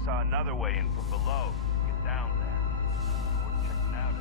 saw another way in from below. Get down there. Worth checking out.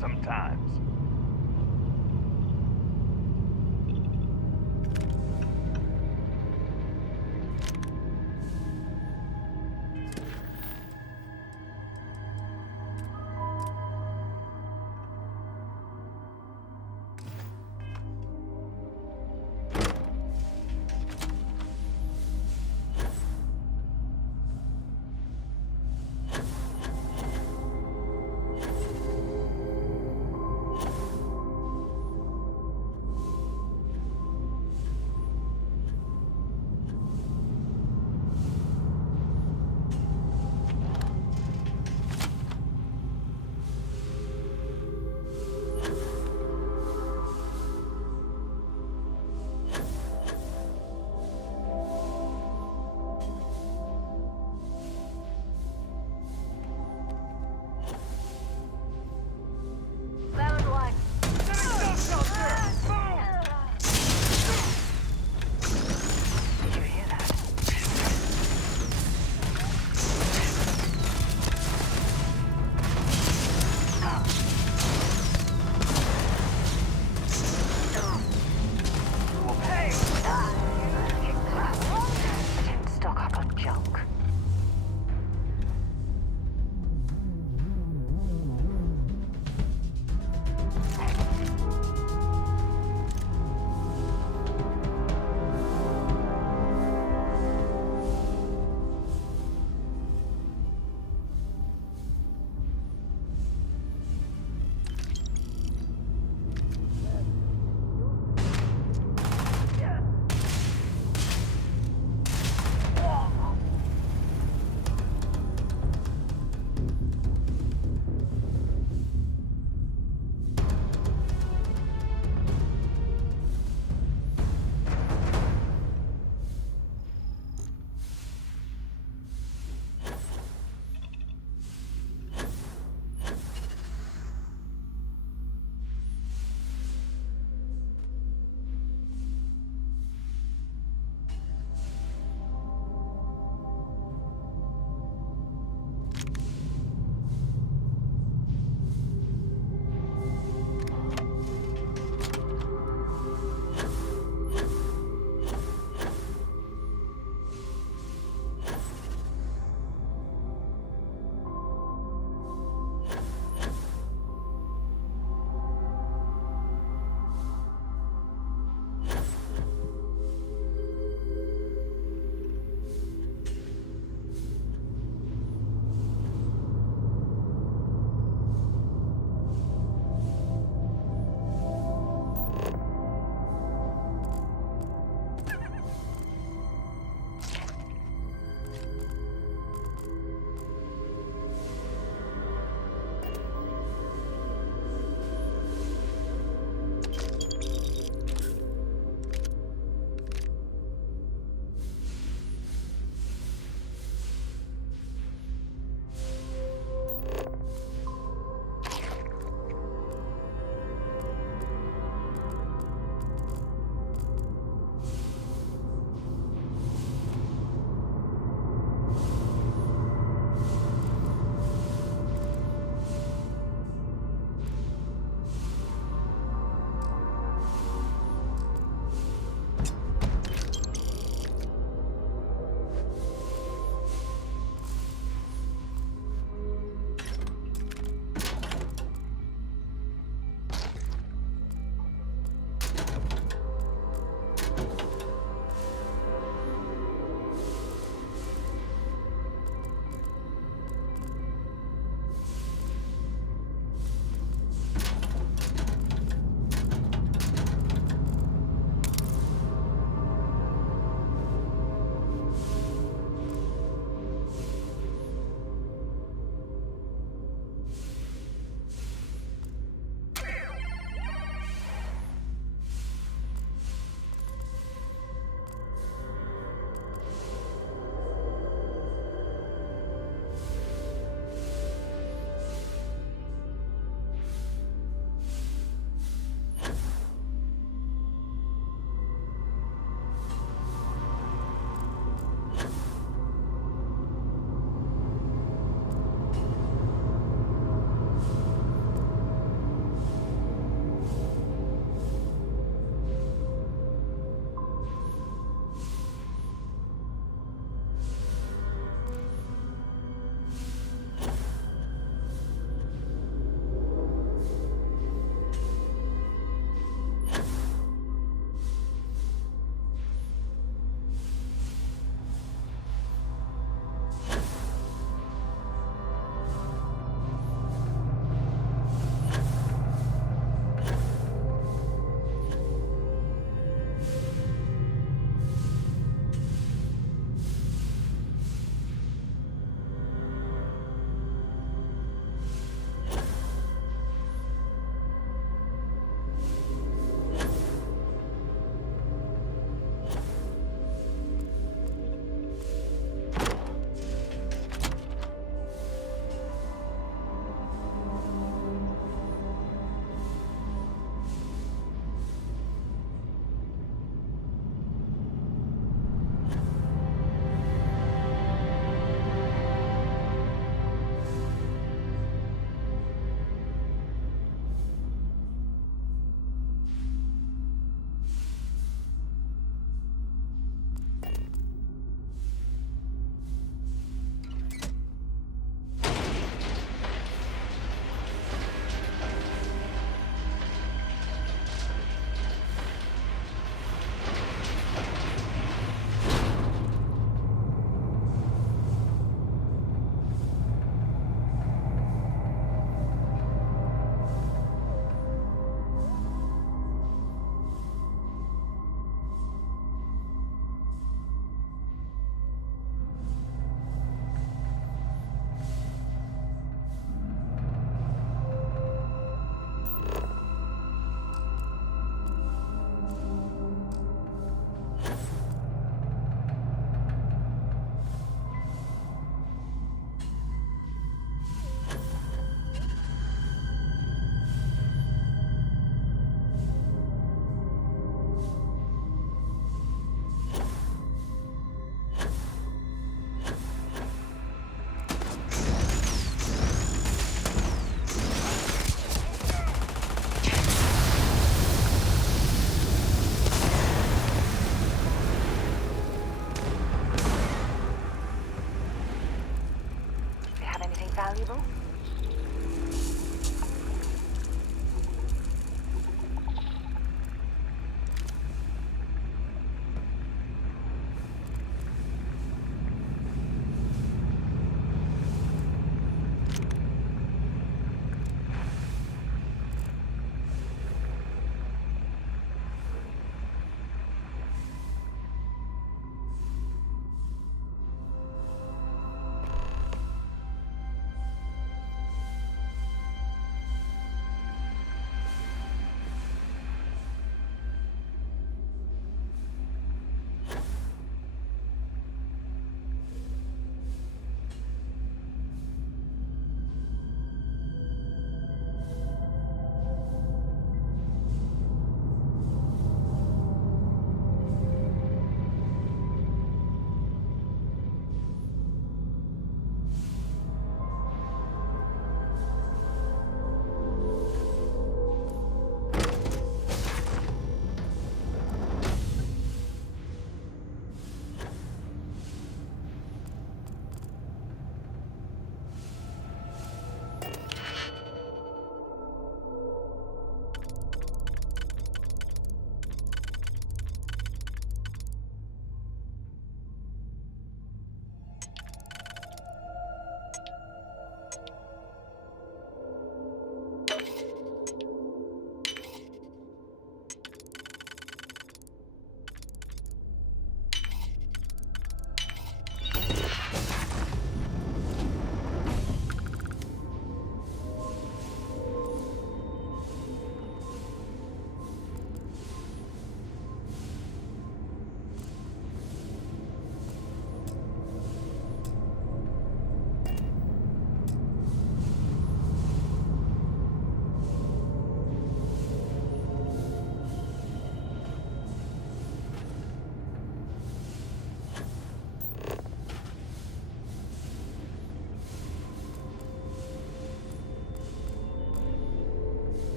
sometimes.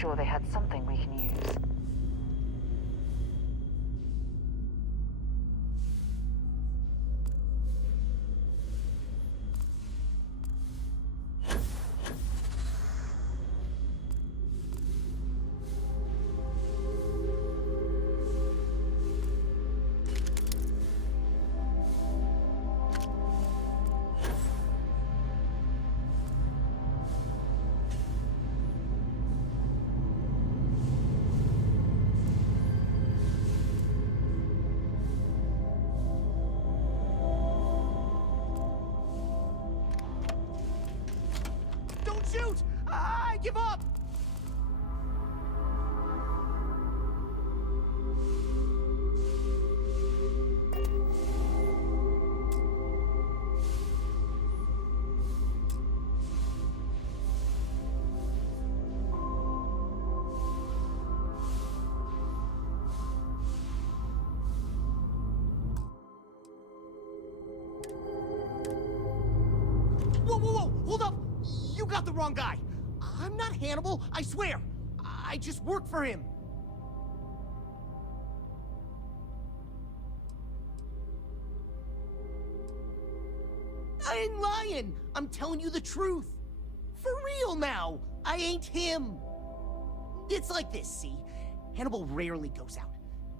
sure they had something we can use. Don't shoot! I give up! Whoa, whoa, whoa! Hold up! You got the wrong guy! I'm not Hannibal, I swear! I just work for him! I ain't lying! I'm telling you the truth! For real now! I ain't him! It's like this, see? Hannibal rarely goes out.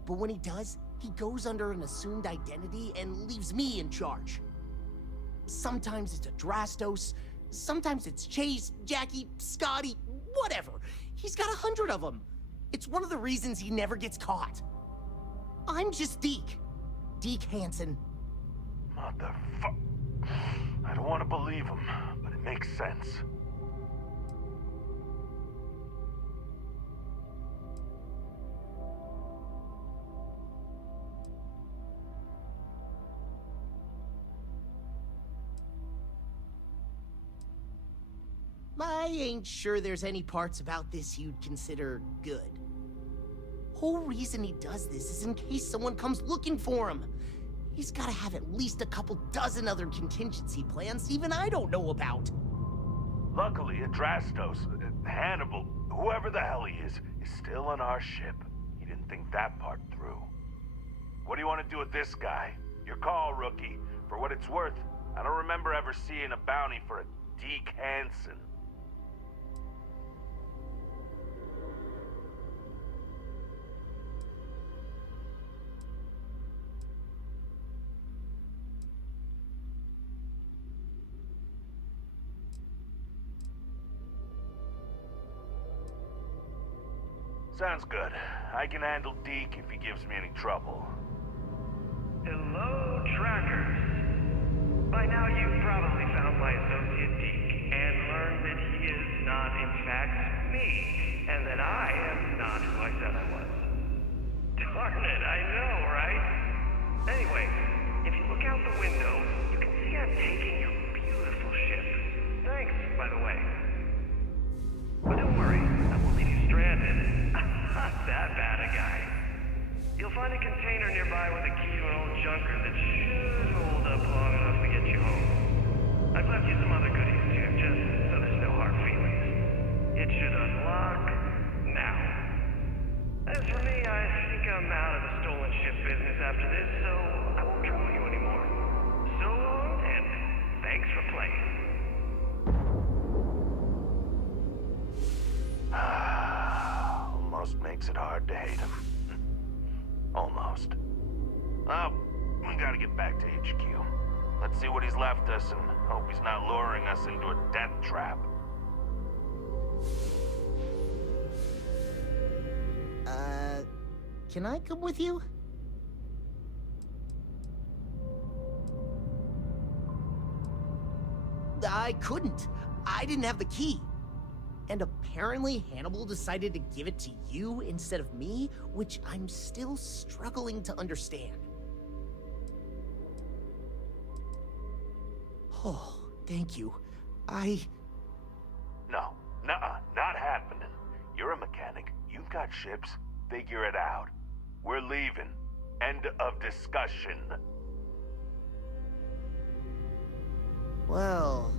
But when he does, he goes under an assumed identity and leaves me in charge. Sometimes it's a Drastos, sometimes it's Chase, Jackie, Scotty, whatever. He's got 100 of them. It's one of the reasons he never gets caught. I'm just Deke. Deke Hansen. Motherfuck. I don't want to believe him, but it makes sense. I ain't sure there's any parts about this you'd consider good. Whole reason he does this is in case someone comes looking for him. He's gotta have at least a couple dozen other contingency plans even I don't know about. Luckily, Adrastos, Hannibal, whoever the hell he is still on our ship. He didn't think that part through. What do you want to do with this guy? Your call, rookie. For what it's worth, I don't remember ever seeing a bounty for a Deke Hansen. Sounds good. I can handle Deke if he gives me any trouble. Hello, trackers. By now you've probably found my associate Deke and learned that he is not in fact me, and that I am not who I said I was. Darn it, I know, right? Anyway, if you look out the window, you can see I'm taking your beautiful ship. Thanks, by the way. But don't worry, I won't leave you stranded. Not that bad a guy. You'll find a container nearby with a key to an old junker that should hold up long enough to get you home. I've left you some other goodies too, just so there's no hard feelings. It should unlock now. As for me, I think I'm out of the stolen ship business after this, so I won't trouble you anymore. So long, and thanks for playing. Almost makes it hard to hate him. Almost. Well, we gotta get back to HQ. Let's see what he's left us and hope he's not luring us into a death trap. Can I come with you? I couldn't. I didn't have the key. And apparently Hannibal decided to give it to you instead of me, which I'm still struggling to understand. Oh, thank you. No, nuh-uh, not happening. You're a mechanic. You've got ships. Figure it out. We're leaving. End of discussion. Well,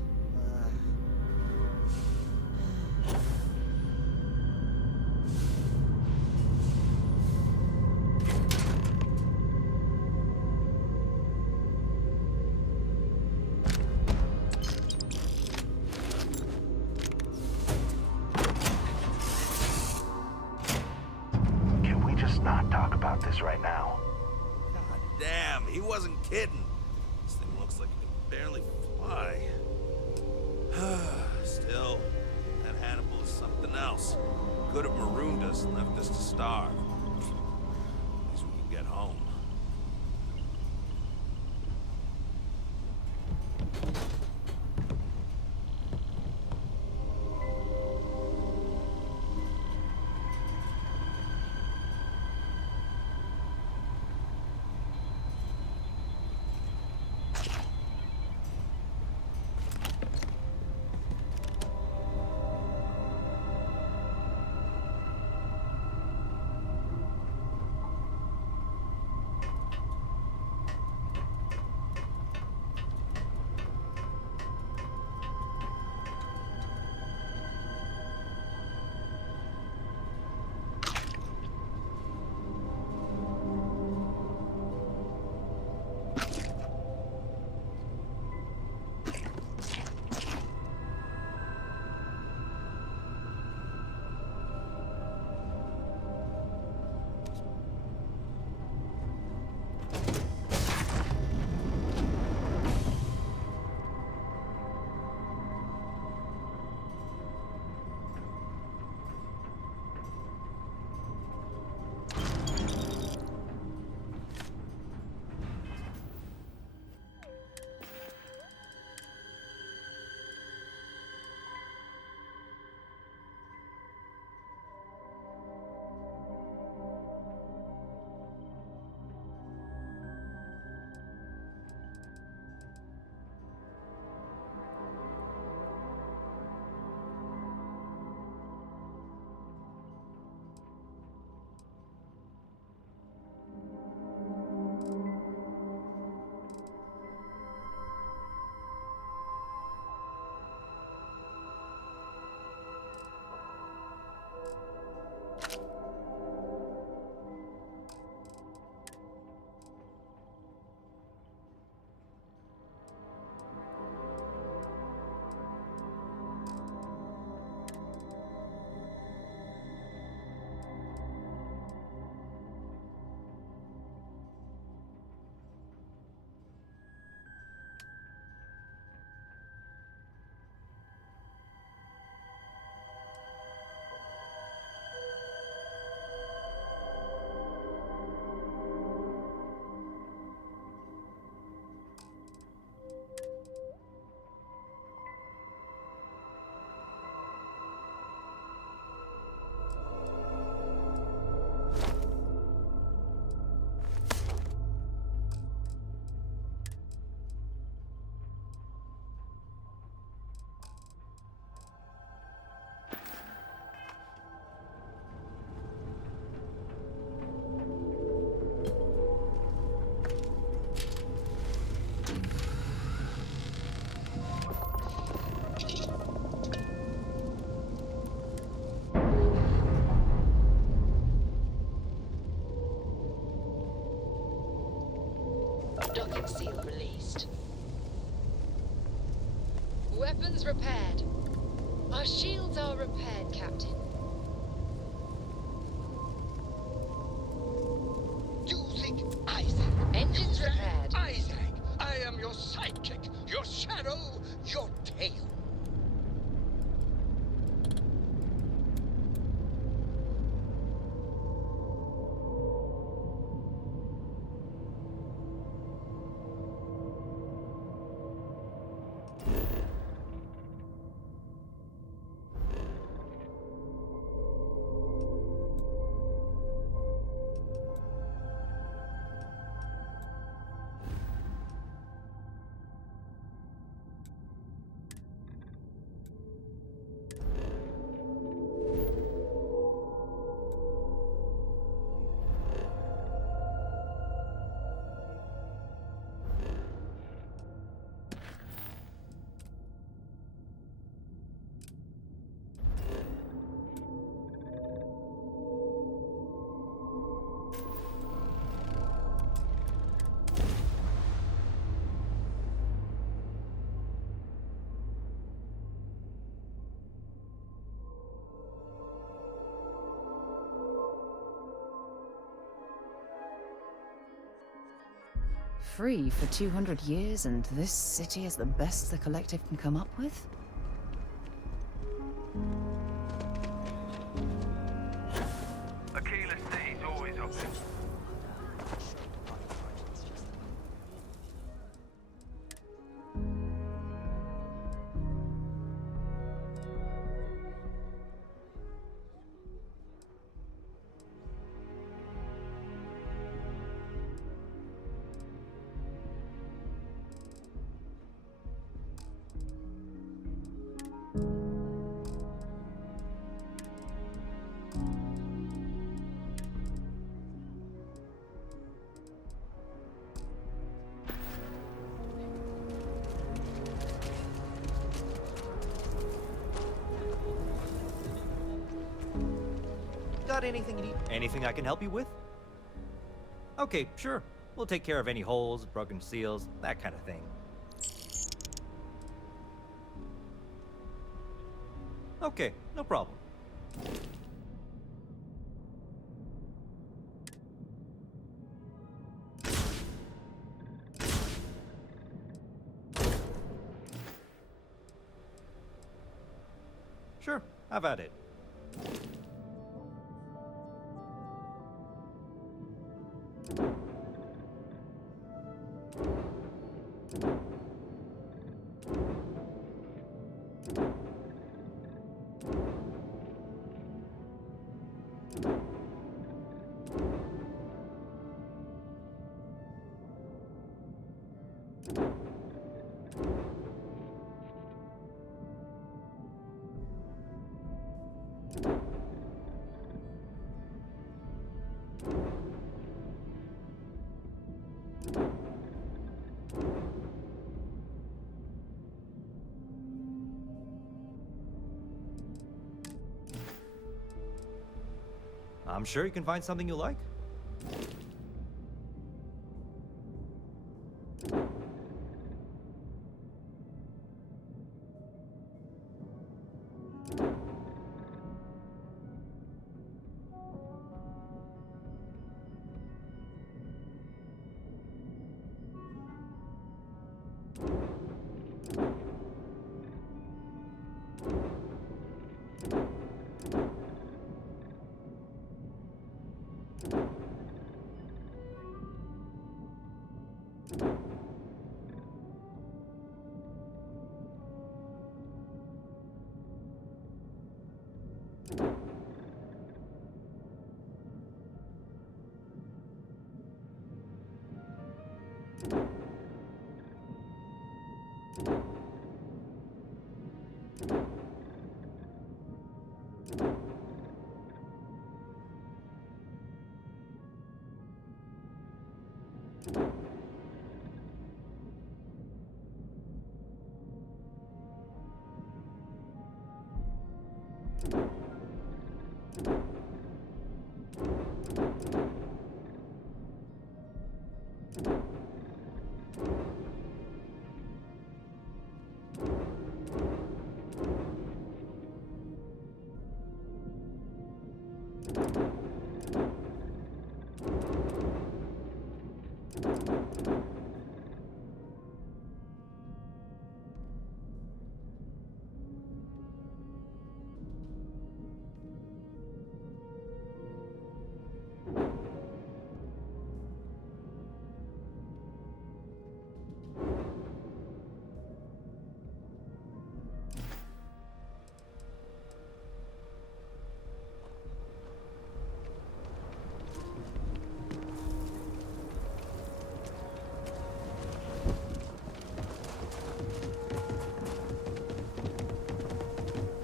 Damn, he wasn't kidding. This thing looks like it can barely fly. Still, that Hannibal is something else. Could have marooned us and left us to starve. At least we can get home. Docking seal released. Weapons repaired. Our shields are repaired, Captain. You think Isaac? Engines repaired. Isaac, I am your sidekick, your shadow, your tail. Free for 200 years, and this city is the best the Collective can come up with? Aquila City's always open. Got anything you need? Anything I can help you with? Okay, sure. We'll take care of any holes, broken seals, that kind of thing. Okay, no problem. Sure, have at it. I'm sure you can find something you like.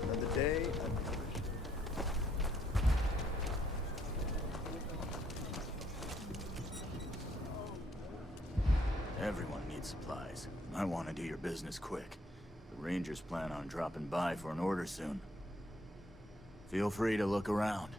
Another day, Everyone needs supplies. I want to do your business quick. The Rangers plan on dropping by for an order soon. Feel free to look around.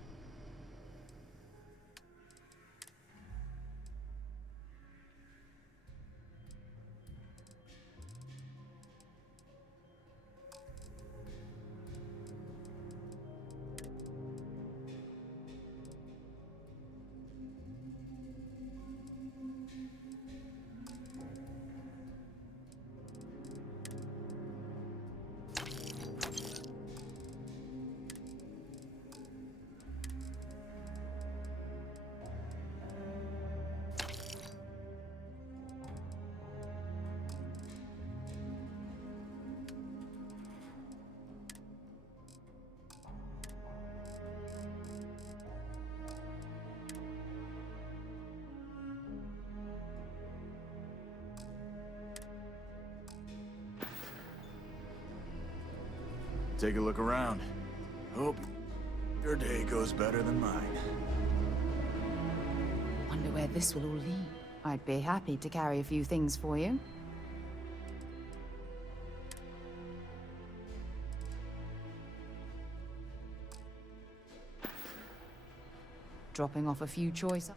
Take a look around. Hope your day goes better than mine. Wonder where this will all lead. I'd be happy to carry a few things for you. Dropping off a few choice.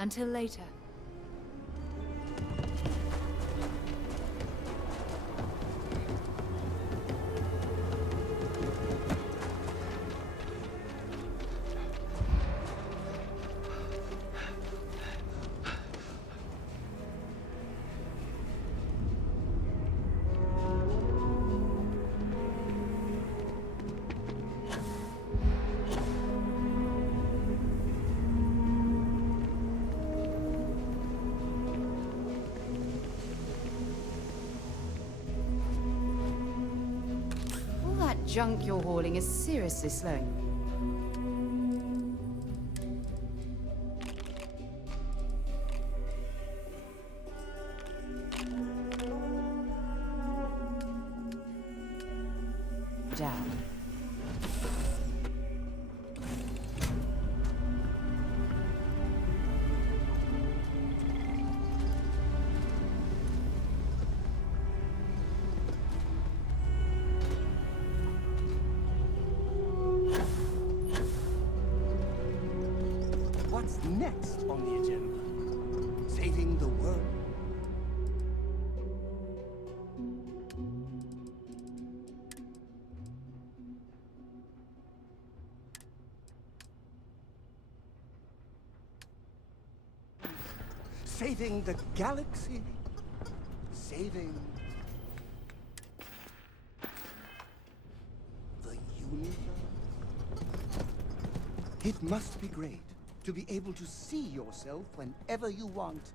Until later. Junk you're hauling is seriously slowing me. Down. What's next on the agenda? Saving the world? Saving the galaxy? Saving the universe? It must be great to be able to see yourself whenever you want.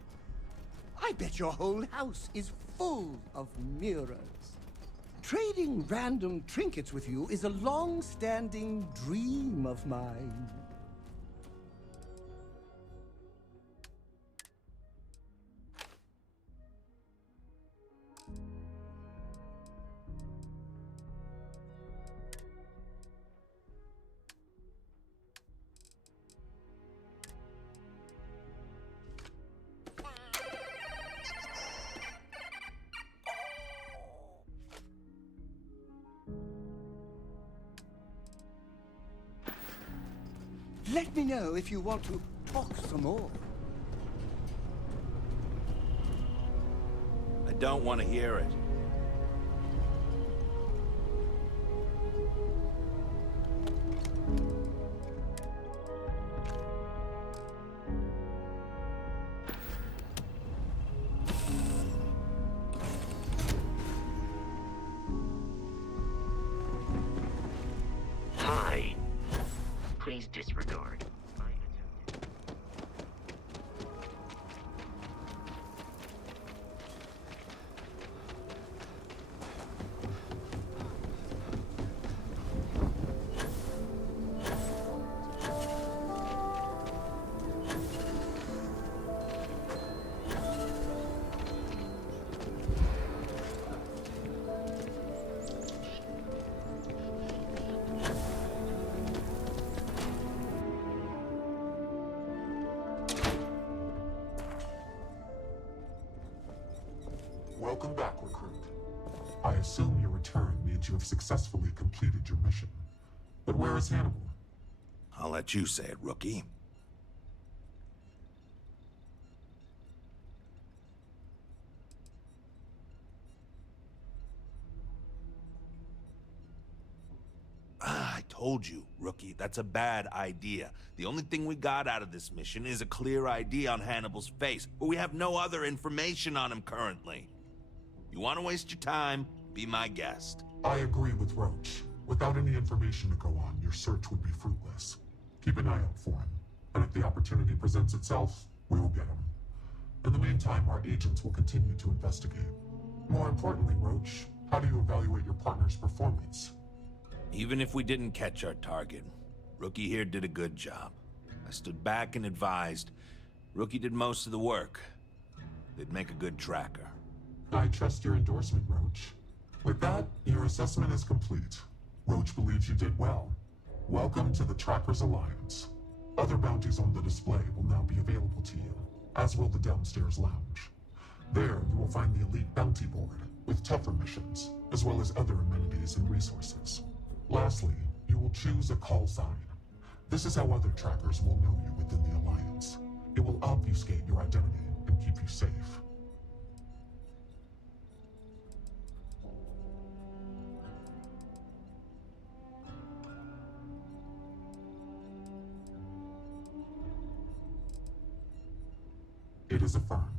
I bet your whole house is full of mirrors. Trading random trinkets with you is a long-standing dream of mine. Let me know if you want to talk some more. I don't want to hear it. Hi. Please disregard. Welcome back, recruit. I assume your return means you have successfully completed your mission. But where is Hannibal? I'll let you say it, rookie. told you, Rookie, that's a bad idea. The only thing we got out of this mission is a clear ID on Hannibal's face, but we have no other information on him currently. You want to waste your time? Be my guest. I agree with Roach. Without any information to go on, your search would be fruitless. Keep an eye out for him, and if the opportunity presents itself, we will get him. In the meantime, our agents will continue to investigate. More importantly, Roach, how do you evaluate your partner's performance? Even if we didn't catch our target, Rookie here did a good job. I stood back and advised. Rookie did most of the work. They'd make a good tracker. I trust your endorsement, Roach. With that, your assessment is complete. Roach believes you did well. Welcome to the Trackers Alliance. Other bounties on the display will now be available to you, as will the downstairs lounge. There, you will find the elite bounty board, with tougher missions, as well as other amenities and resources. Lastly, you will choose a call sign. This is how other trackers will know you within the Alliance. It will obfuscate your identity and keep you safe. It is affirmed.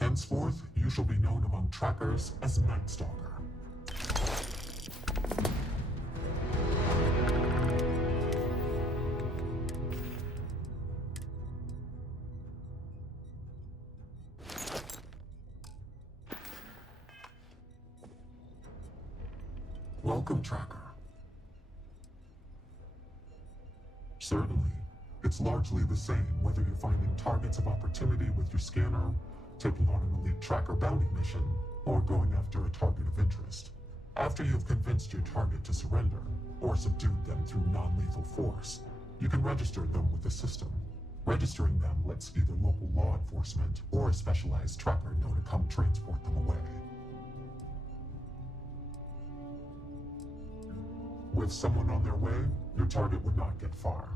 Henceforth, you shall be known among trackers as Nightstalker. Welcome, Tracker. Certainly. It's largely the same whether you're finding targets of opportunity with your scanner, taking on an elite tracker bounty mission, or going after a target of interest. After you've convinced your target to surrender, or subdued them through non-lethal force, you can register them with the system. Registering them lets either local law enforcement or a specialized tracker know to come transport them away. With someone on their way, your target would not get far.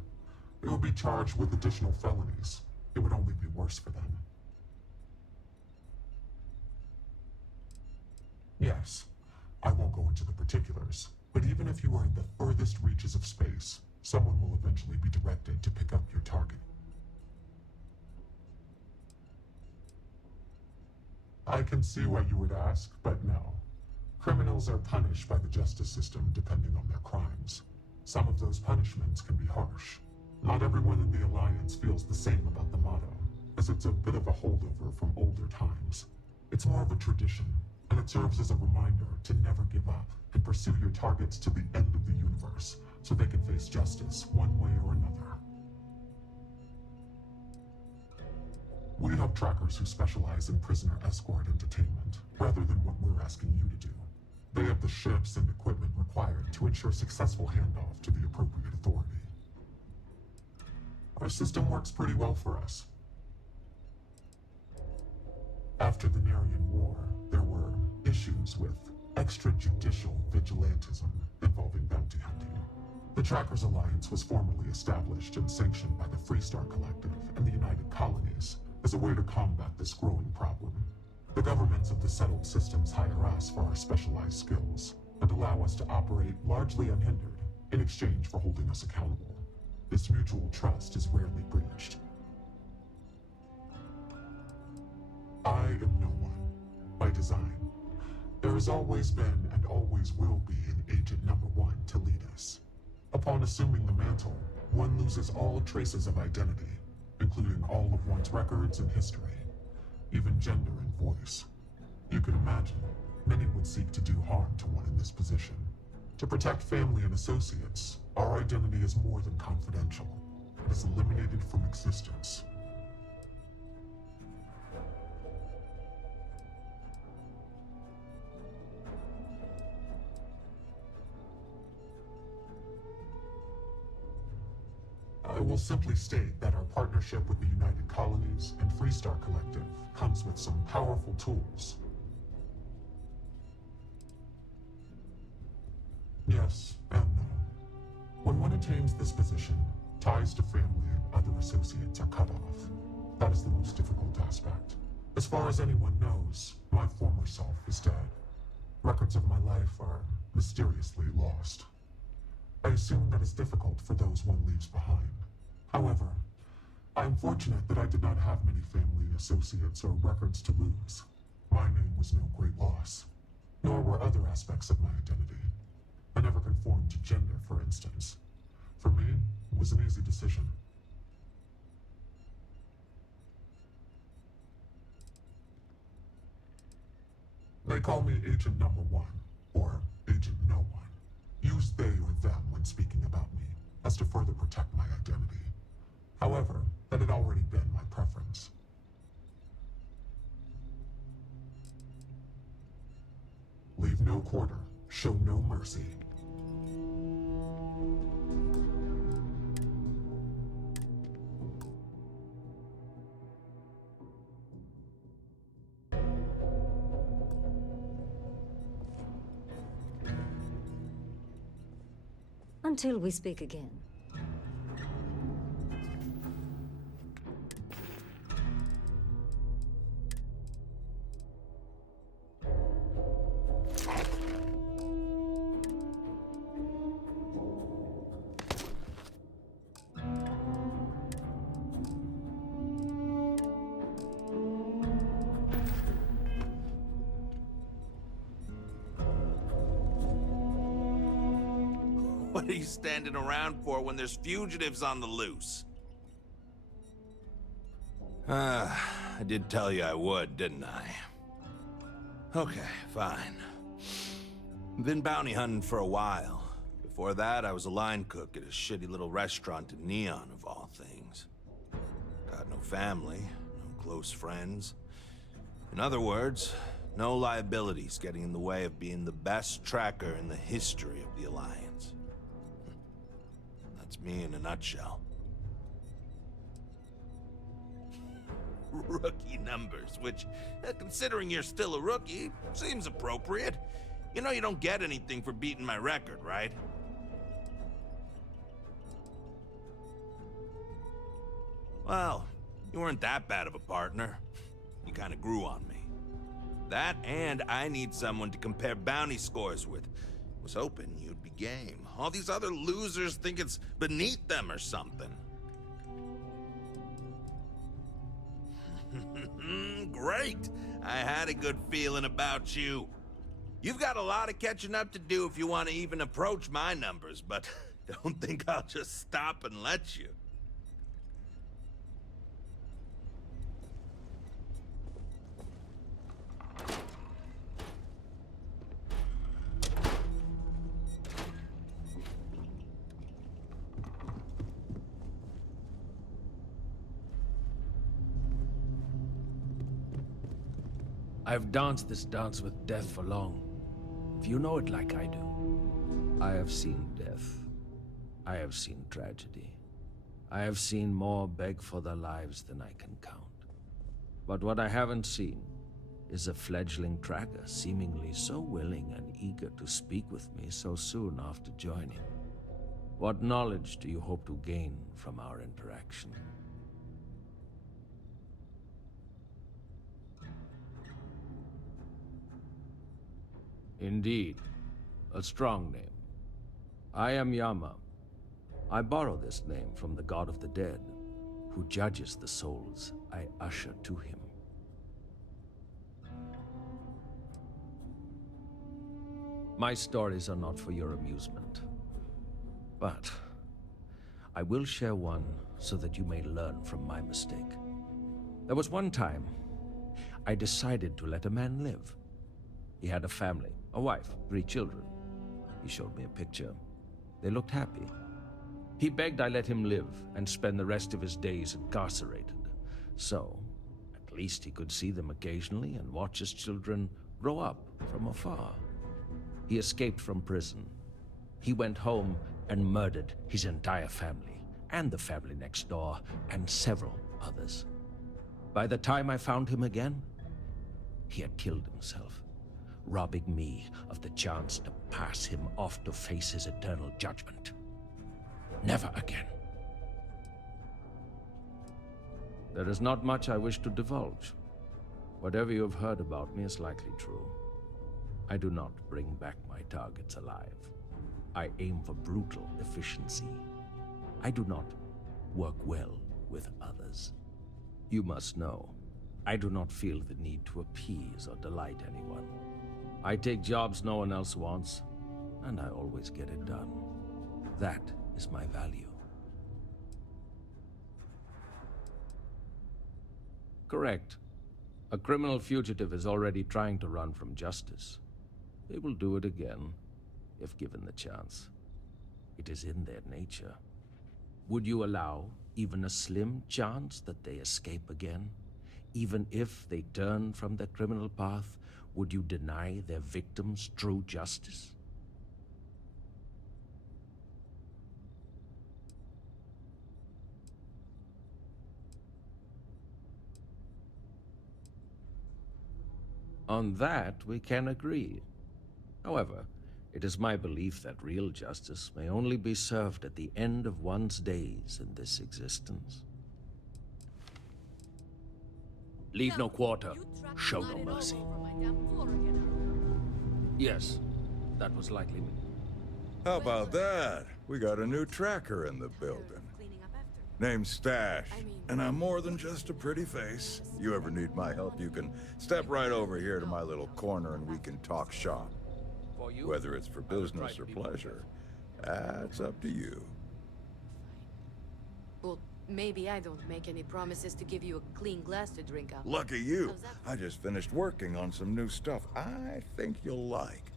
They would be charged with additional felonies. It would only be worse for them. Yes, I won't go into the particulars, but even if you are in the furthest reaches of space, someone will eventually be directed to pick up your target. I can see why you would ask, but no. Criminals are punished by the justice system depending on their crimes. Some of those punishments can be harsh. Not everyone in the Alliance feels the same about the motto, as it's a bit of a holdover from older times. It's more of a tradition, and it serves as a reminder to never give up and pursue your targets to the end of the universe, so they can face justice one way or another. We have trackers who specialize in prisoner escort and detainment, rather than what we're asking you to do. They have the ships and equipment required to ensure successful handoff to the appropriate authority. Our system works pretty well for us. After the Narian War, there were issues with extrajudicial vigilantism involving bounty hunting. The Trackers Alliance was formally established and sanctioned by the Freestar Collective and the United Colonies as a way to combat this growing problem. The governments of the settled systems hire us for our specialized skills and allow us to operate largely unhindered in exchange for holding us accountable. This mutual trust is rarely breached. I am no one, by design. There has always been and always will be an Agent Number 1 to lead us. Upon assuming the mantle, one loses all traces of identity, including all of one's records and history, even gender and voice. You can imagine, many would seek to do harm to one in this position. To protect family and associates, our identity is more than confidential. It is eliminated from existence. I will simply state that our partnership with the United Colonies and Freestar Collective comes with some powerful tools. Yes and no. When one attains this position, ties to family and other associates are cut off. That is the most difficult aspect. As far as anyone knows, my former self is dead. Records of my life are mysteriously lost. I assume that is difficult for those one leaves behind. However, I am fortunate that I did not have many family, associates, or records to lose. My name was no great loss, nor were other aspects of my identity. I never conformed to gender, for instance. For me, it was an easy decision. They call me Agent Number One, or Agent No One. Use they or them when speaking about me, as to further protect my identity. However, that had already been my preference. Leave no quarter, show no mercy. Until we speak again. What are you standing around for when there's fugitives on the loose? I did tell you I would, didn't I? Okay, fine. Been bounty hunting for a while. Before that, I was a line cook at a shitty little restaurant in Neon, of all things. Got no family, no close friends. In other words, no liabilities getting in the way of being the best tracker in the history of the Alliance. That's me in a nutshell. Rookie numbers, which, considering you're still a rookie, seems appropriate. You know you don't get anything for beating my record, right? Well, you weren't that bad of a partner. You kind of grew on me. That, and I need someone to compare bounty scores with. Was hoping you'd be game. All these other losers think it's beneath them or something. Great! I had a good feeling about you. You've got a lot of catching up to do if you want to even approach my numbers, but don't think I'll just stop and let you. I've danced this dance with death for long. If you know it like I do. I have seen death. I have seen tragedy. I have seen more beg for their lives than I can count. But what I haven't seen is a fledgling tracker seemingly so willing and eager to speak with me so soon after joining. What knowledge do you hope to gain from our interaction? Indeed, a strong name. I am Yama. I borrow this name from the god of the dead, who judges the souls I usher to him. My stories are not for your amusement, but I will share one so that you may learn from my mistake. There was one time I decided to let a man live. He had a family, a wife, 3 children. He showed me a picture. They looked happy. He begged I let him live and spend the rest of his days incarcerated. So, at least he could see them occasionally and watch his children grow up from afar. He escaped from prison. He went home and murdered his entire family, and the family next door, and several others. By the time I found him again, he had killed himself, robbing me of the chance to pass him off to face his eternal judgment. Never again. There is not much I wish to divulge. Whatever you have heard about me is likely true. I do not bring back my targets alive. I aim for brutal efficiency. I do not work well with others. You must know, I do not feel the need to appease or delight anyone. I take jobs no one else wants, and I always get it done. That is my value. Correct. A criminal fugitive is already trying to run from justice. They will do it again, if given the chance. It is in their nature. Would you allow even a slim chance that they escape again? Even if they turn from their criminal path, would you deny their victims true justice? On that, we can agree. However, it is my belief that real justice may only be served at the end of one's days in this existence. Leave no quarter, show no mercy. Yes, that was likely me. How about that? We got a new tracker in the building. Name's Stash, and I'm more than just a pretty face. You ever need my help, you can step right over here to my little corner and we can talk shop. Whether it's for business or pleasure, that's up to you. Well, maybe I don't make any promises to give you a clean glass to drink out. Lucky you. I just finished working on some new stuff I think you'll like.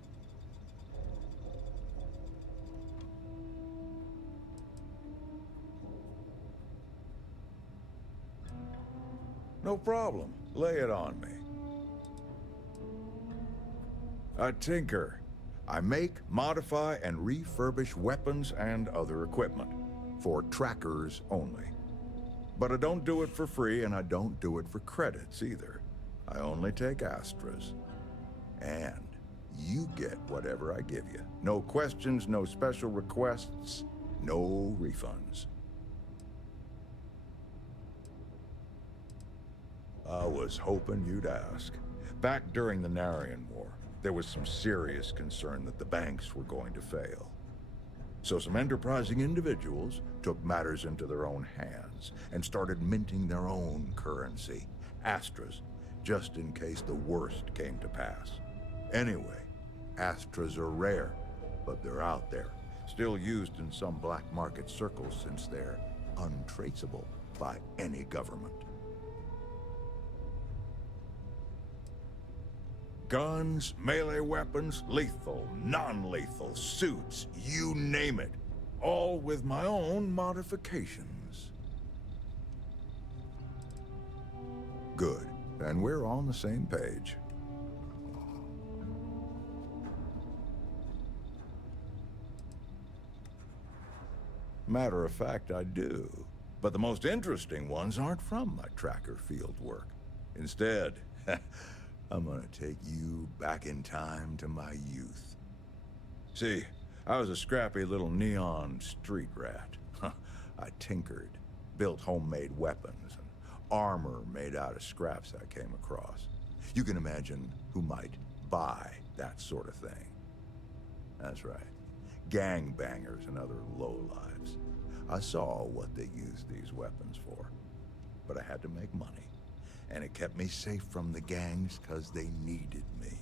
No problem. Lay it on me. I tinker. I make, modify, and refurbish weapons and other equipment. For trackers only. But I don't do it for free, and I don't do it for credits either. I only take Astras. And you get whatever I give you. No questions, no special requests, no refunds. I was hoping you'd ask. Back during the Narian War, there was some serious concern that the banks were going to fail. So some enterprising individuals took matters into their own hands and started minting their own currency, Astras, just in case the worst came to pass. Anyway, Astras are rare, but they're out there, still used in some black market circles since they're untraceable by any government. Guns, melee weapons, lethal, non-lethal, suits, you name it. All with my own modifications. Good. Then we're on the same page. Matter of fact, I do. But the most interesting ones aren't from my tracker field work. Instead, I'm gonna take you back in time to my youth. See, I was a scrappy little neon street rat. I tinkered, built homemade weapons, and armor made out of scraps I came across. You can imagine who might buy that sort of thing. That's right, gangbangers and other lowlives. I saw what they used these weapons for, but I had to make money. And it kept me safe from the gangs because they needed me.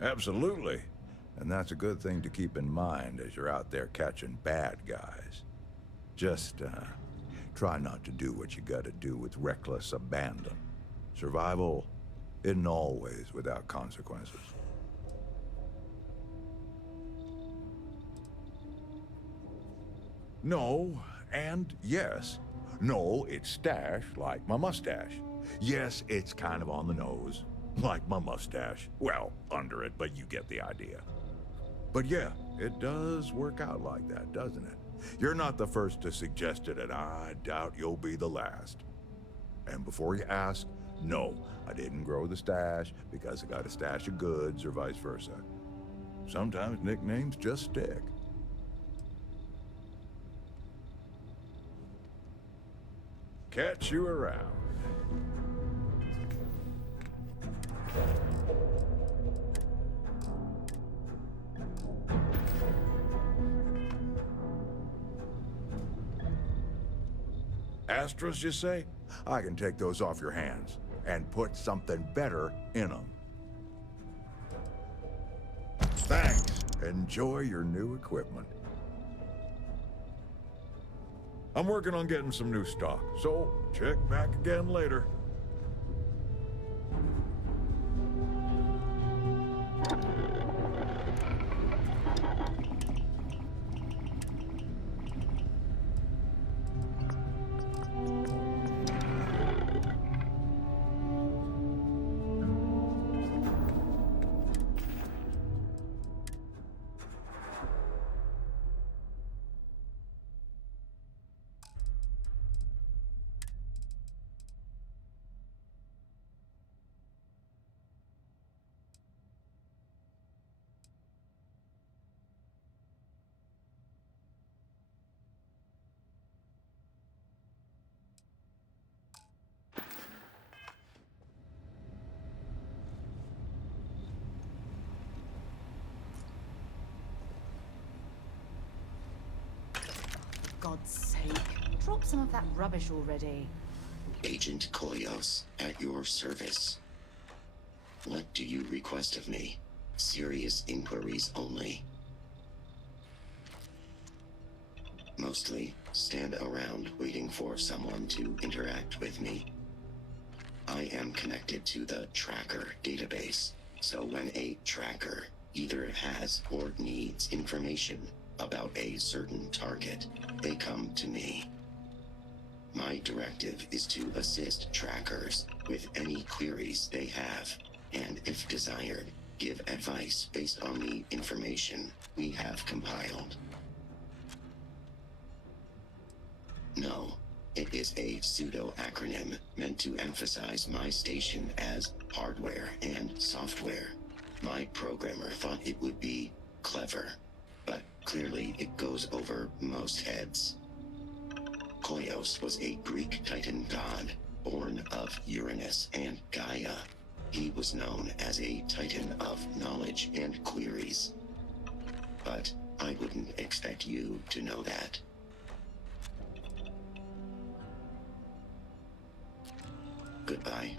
Absolutely. And that's a good thing to keep in mind as you're out there catching bad guys. Just, try not to do what you gotta do with reckless abandon. Survival isn't always without consequences. No, and yes. No, it's Stash, like my mustache. Yes, it's kind of on the nose, like my mustache. Well, under it, but you get the idea. But yeah, it does work out like that, doesn't it? You're not the first to suggest it, and I doubt you'll be the last. And before you ask, no, I didn't grow the stash because I got a stash of goods or vice versa. Sometimes nicknames just stick. Catch you around. extras, you say? I can take those off your hands and put something better in them. Thanks. Enjoy your new equipment. I'm working on getting some new stock, so check back again later. God's sake. Drop some of that rubbish already. Agent Koios, at your service. What do you request of me? Serious inquiries only. Mostly stand around waiting for someone to interact with me. I am connected to the tracker database, so when a tracker either has or needs information about a certain target, they come to me. My directive is to assist trackers with any queries they have, and if desired, give advice based on the information we have compiled. No, it is a pseudo-acronym meant to emphasize my station as hardware and software. My programmer thought it would be clever, but clearly it goes over most heads. Koios was a Greek Titan god, born of Uranus and Gaia. He was known as a Titan of knowledge and queries. But I wouldn't expect you to know that. Goodbye.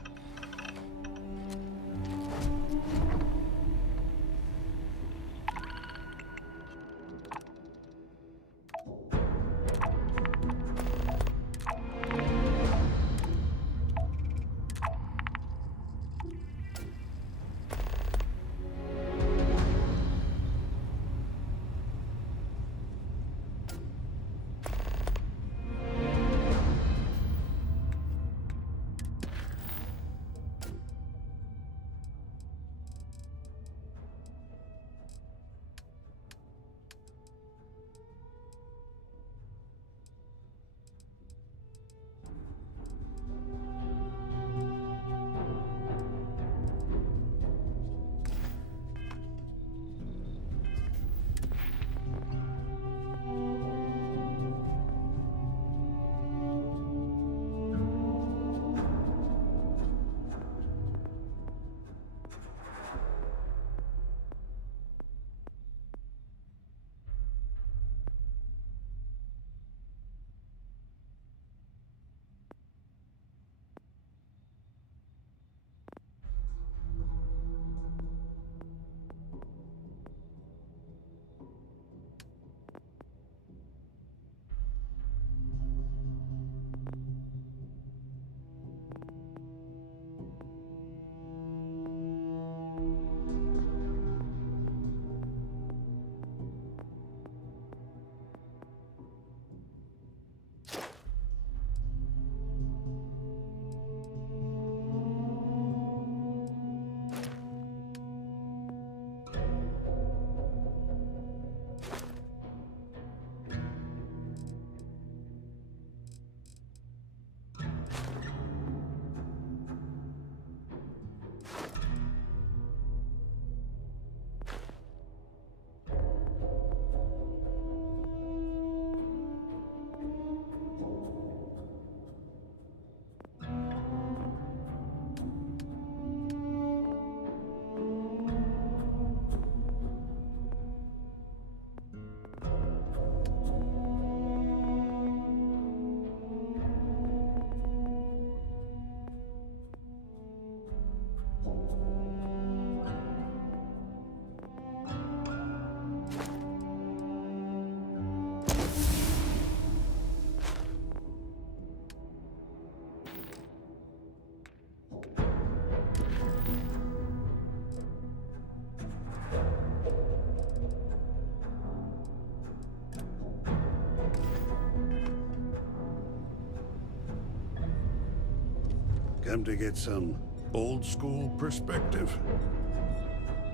Come to get some old school perspective?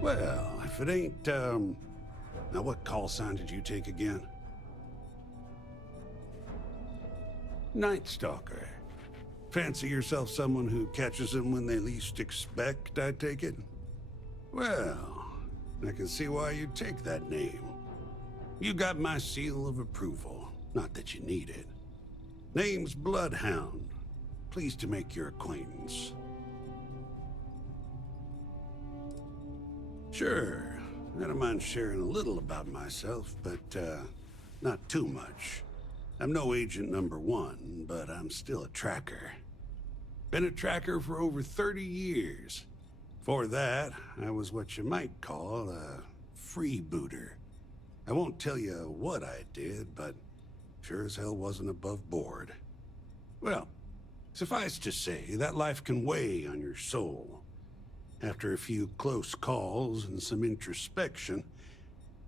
Well, if it ain't, now what call sign did you take again? Nightstalker. Fancy yourself someone who catches them when they least expect, I take it? Well, I can see why you'd take that name. You got my seal of approval. Not that you need it. Name's Bloodhound. Pleased to make your acquaintance. Sure, I don't mind sharing a little about myself, but, not too much. I'm no agent number 1, but I'm still a tracker. Been a tracker for over 30 years. Before that, I was what you might call a freebooter. I won't tell you what I did, but sure as hell wasn't above board. Well, suffice to say, that life can weigh on your soul. After a few close calls and some introspection,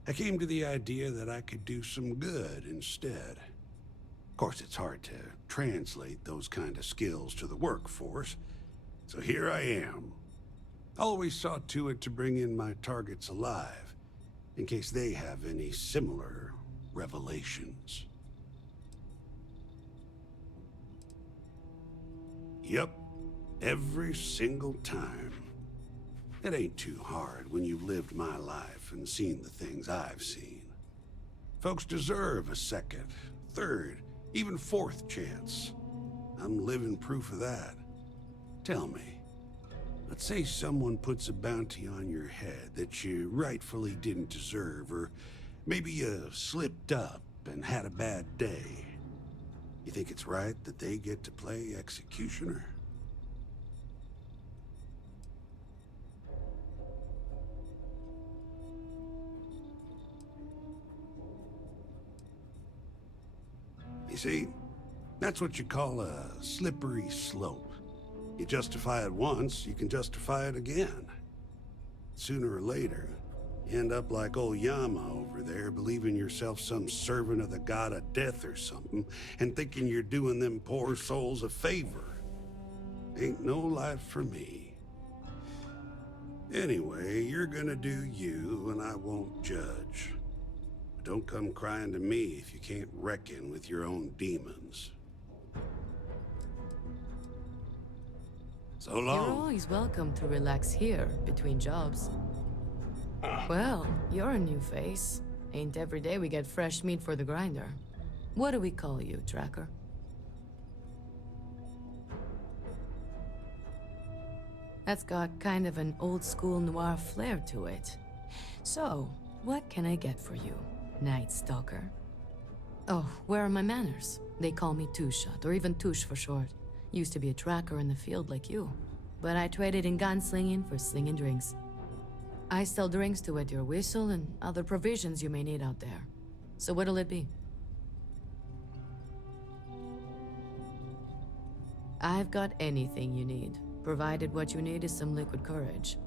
I came to the idea that I could do some good instead. Of course, it's hard to translate those kind of skills to the workforce, so here I am. Always saw to it to bring in my targets alive, in case they have any similar revelations. Yep, every single time. It ain't too hard when you've lived my life and seen the things I've seen. Folks deserve a second, third, even fourth chance. I'm living proof of that. Tell me, let's say someone puts a bounty on your head that you rightfully didn't deserve, or maybe you slipped up and had a bad day. You think it's right that they get to play executioner? You see, that's what you call a slippery slope. You justify it once, you can justify it again. Sooner or later, you end up like old Yama over there, believing yourself some servant of the god of death or something, and thinking you're doing them poor souls a favor. Ain't no life for me. Anyway, you're gonna do you, and I won't judge. But don't come crying to me if you can't reckon with your own demons. So long. You're always welcome to relax here, between jobs. Well, you're a new face. Ain't every day we get fresh meat for the grinder. What do we call you, Tracker? That's got kind of an old-school noir flair to it. So, what can I get for you, Nightstalker? Oh, where are my manners? They call me Two-Shot, or even Touche for short. Used to be a tracker in the field like you. But I traded in gunslinging for slinging drinks. I sell drinks to wet your whistle and other provisions you may need out there. So what'll it be? I've got anything you need, provided what you need is some liquid courage.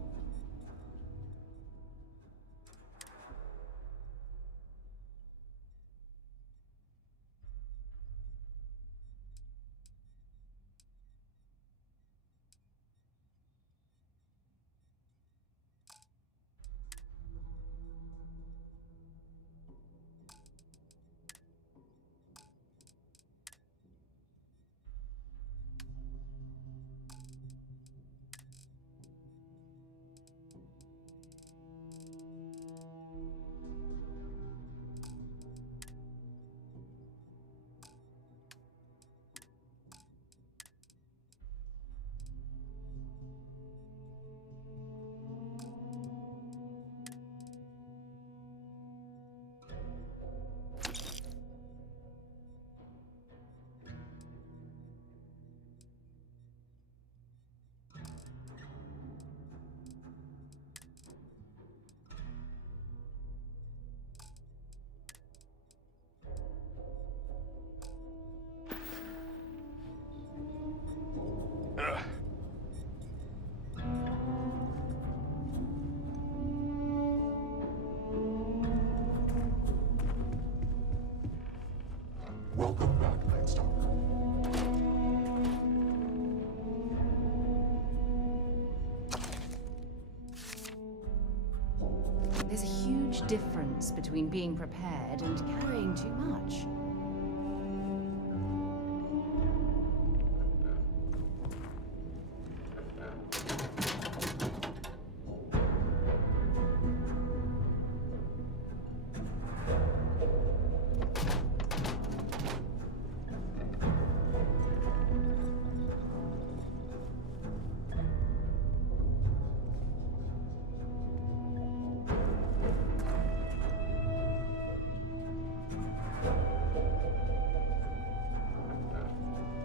There's a huge difference between being prepared and carrying too much.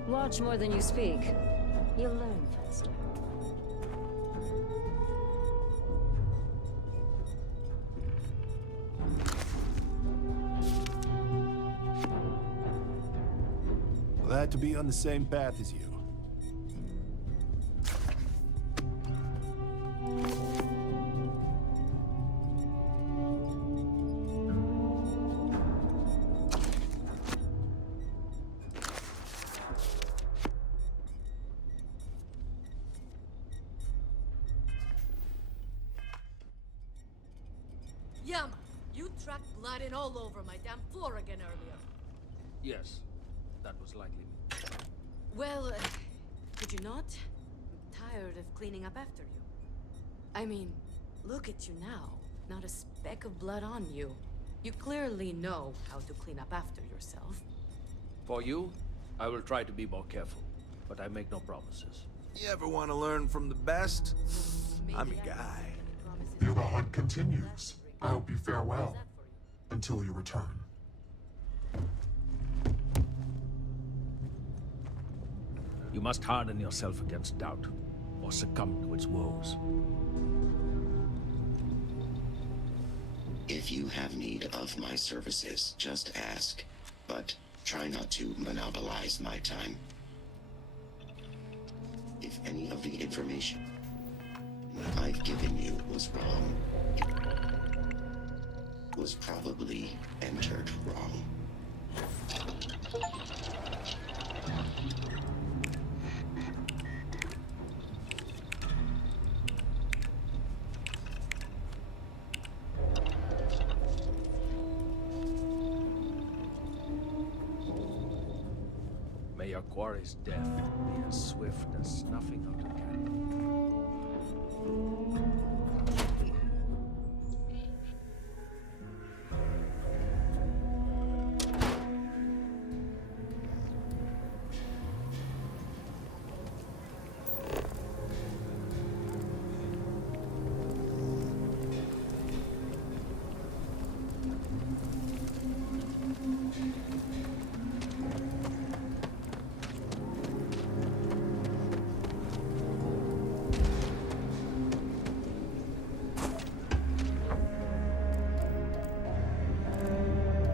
Watch more than you speak. You'll learn faster. Glad to be on the same path as you. Yama, you tracked blood in all over my damn floor again earlier. Yes, that was likely me. Well, did you not? I'm tired of cleaning up after you. I mean, look at you now. Not a speck of blood on you. You clearly know how to clean up after yourself. For you, I will try to be more careful, but I make no promises. You ever want to learn from the best? I'm your guy. The hunt continues. I hope you fare well until you return. You must harden yourself against doubt, or succumb to its woes. If you have need of my services, just ask. But try not to monopolize my time. If any of the information I've given you was wrong, it was probably entered wrong. May your quarry's death be as swift as snuffing out a candle.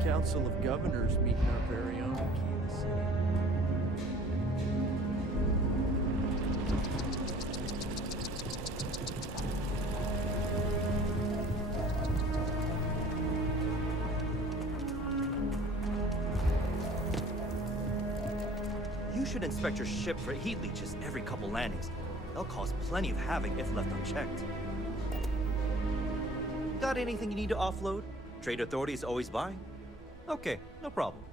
Council of Governors meeting our very own key of the city. You should inspect your ship for heat leeches every couple landings. They'll cause plenty of havoc if left unchecked. Got anything you need to offload? Trade Authority is always buying. Okay, no problem.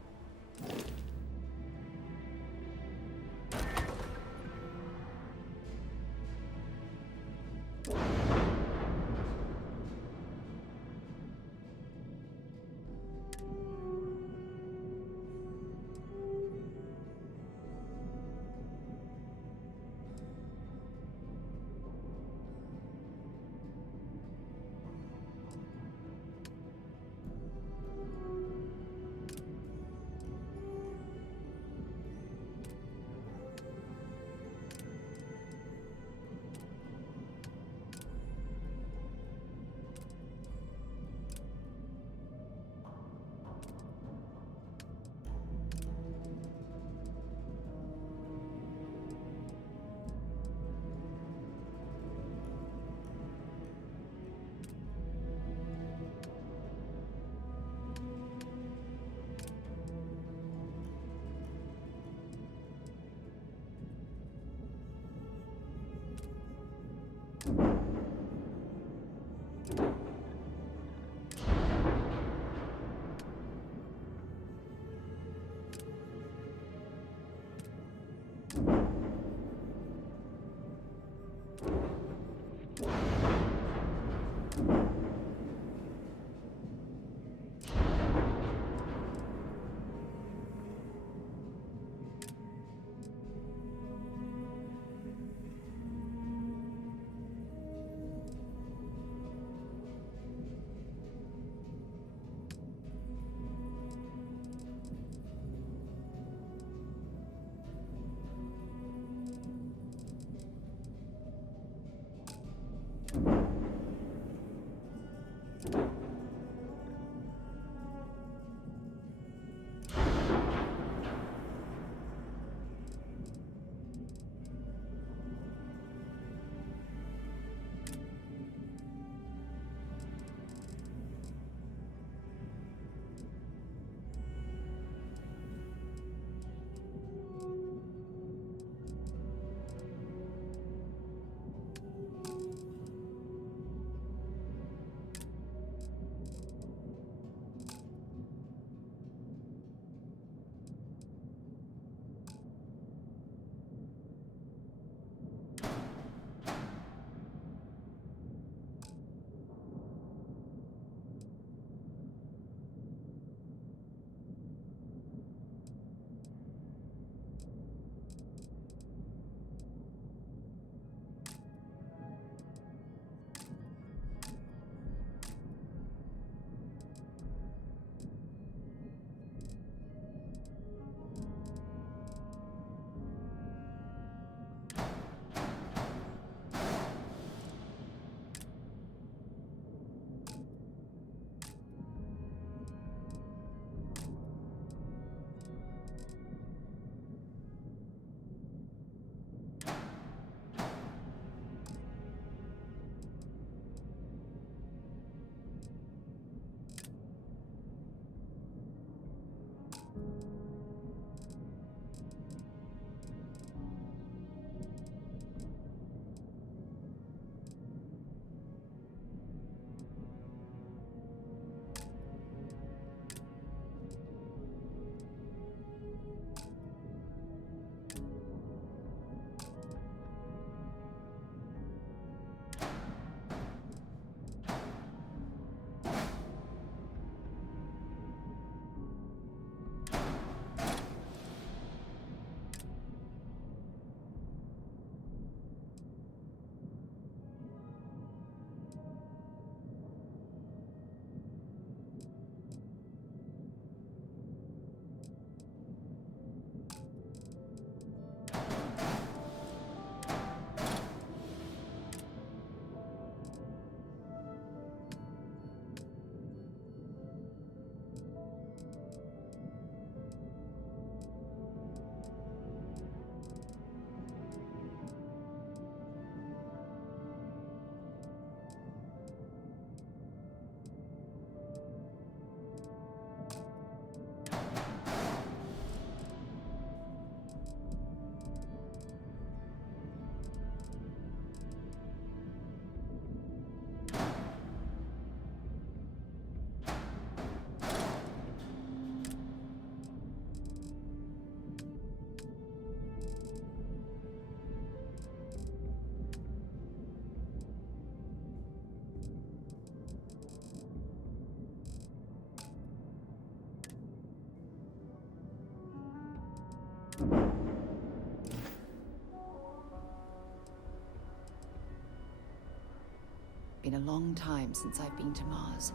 Been a long time since I've been to Mars.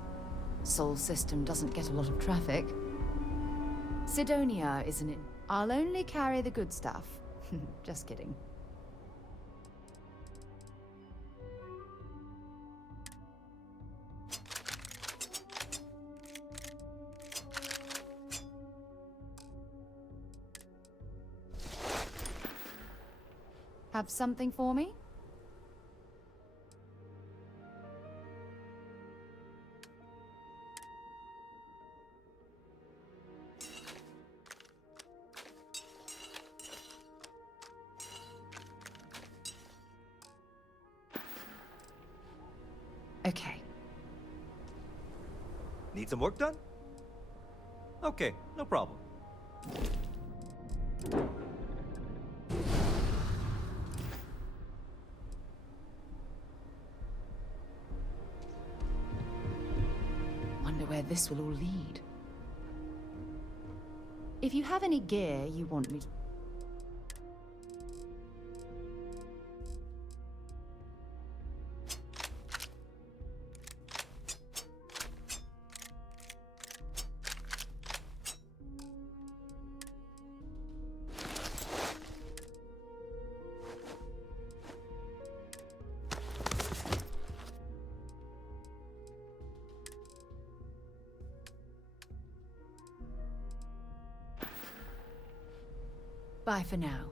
Sol system doesn't get a lot of traffic. Sidonia isn't in. I'll only carry the good stuff. Just kidding. Have something for me? Okay. Need some work done? Okay, no problem. Wonder where this will all lead. If you have any gear you want me to... Bye for now.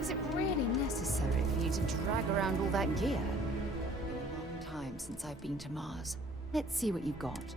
Is it really necessary for you to drag around all that gear? Been a long time since I've been to Mars. Let's see what you've got.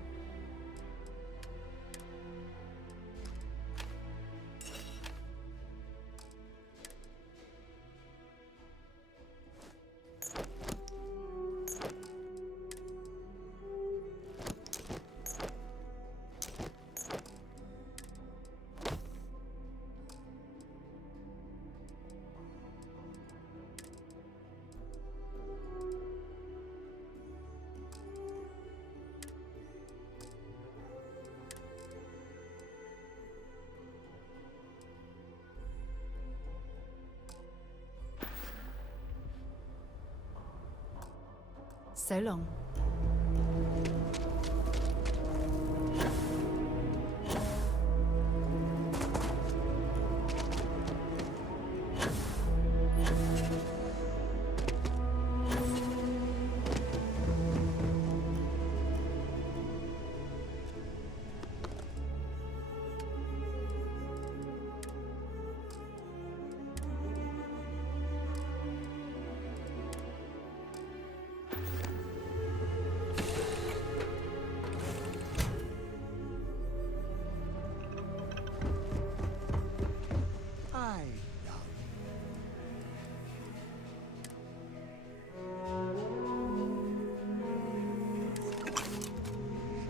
So long.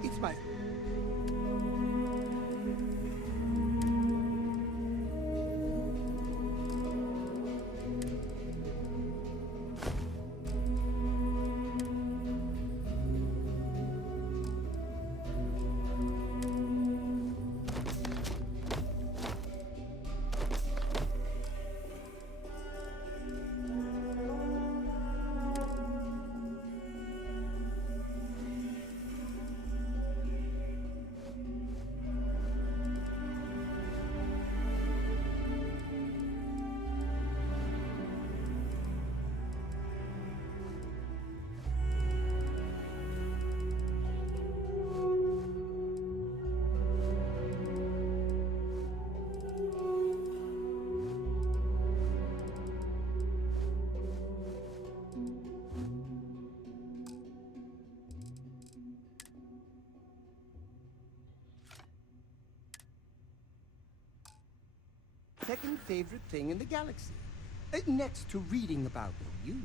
It's my... second favorite thing in the galaxy. Next to reading about you.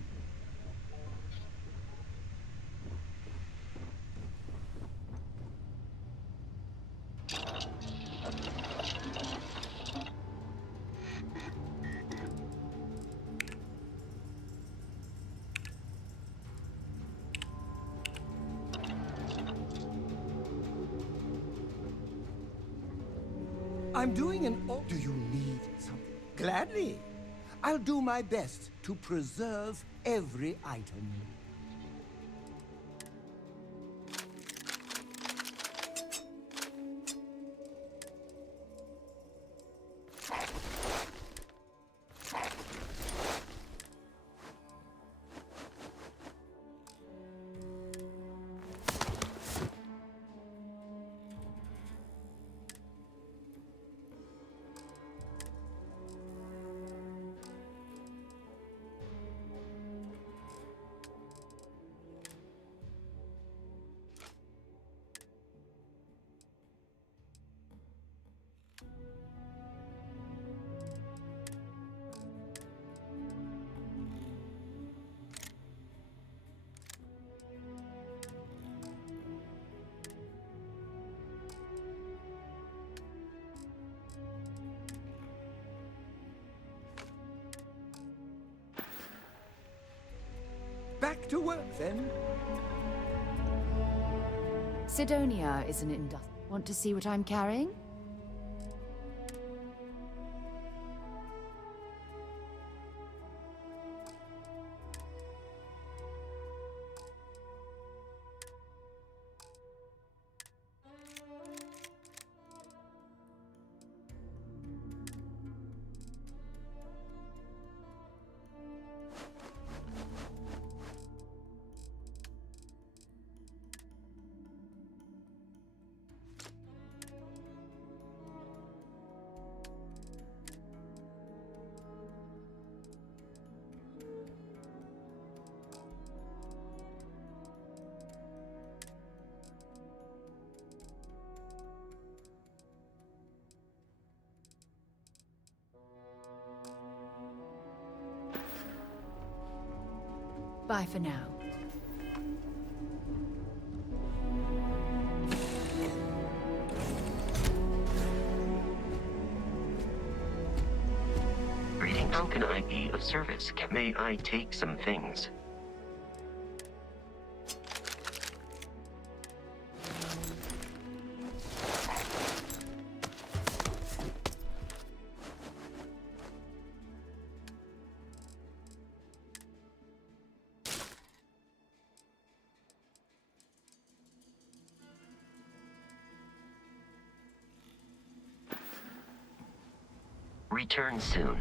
I'm doing an... Do you need something? Gladly. I'll do my best to preserve every item. Back to work, then. Sidonia is an Want to see what I'm carrying? Bye for now. Greeting. How can I be of service? May I take some things? Return soon.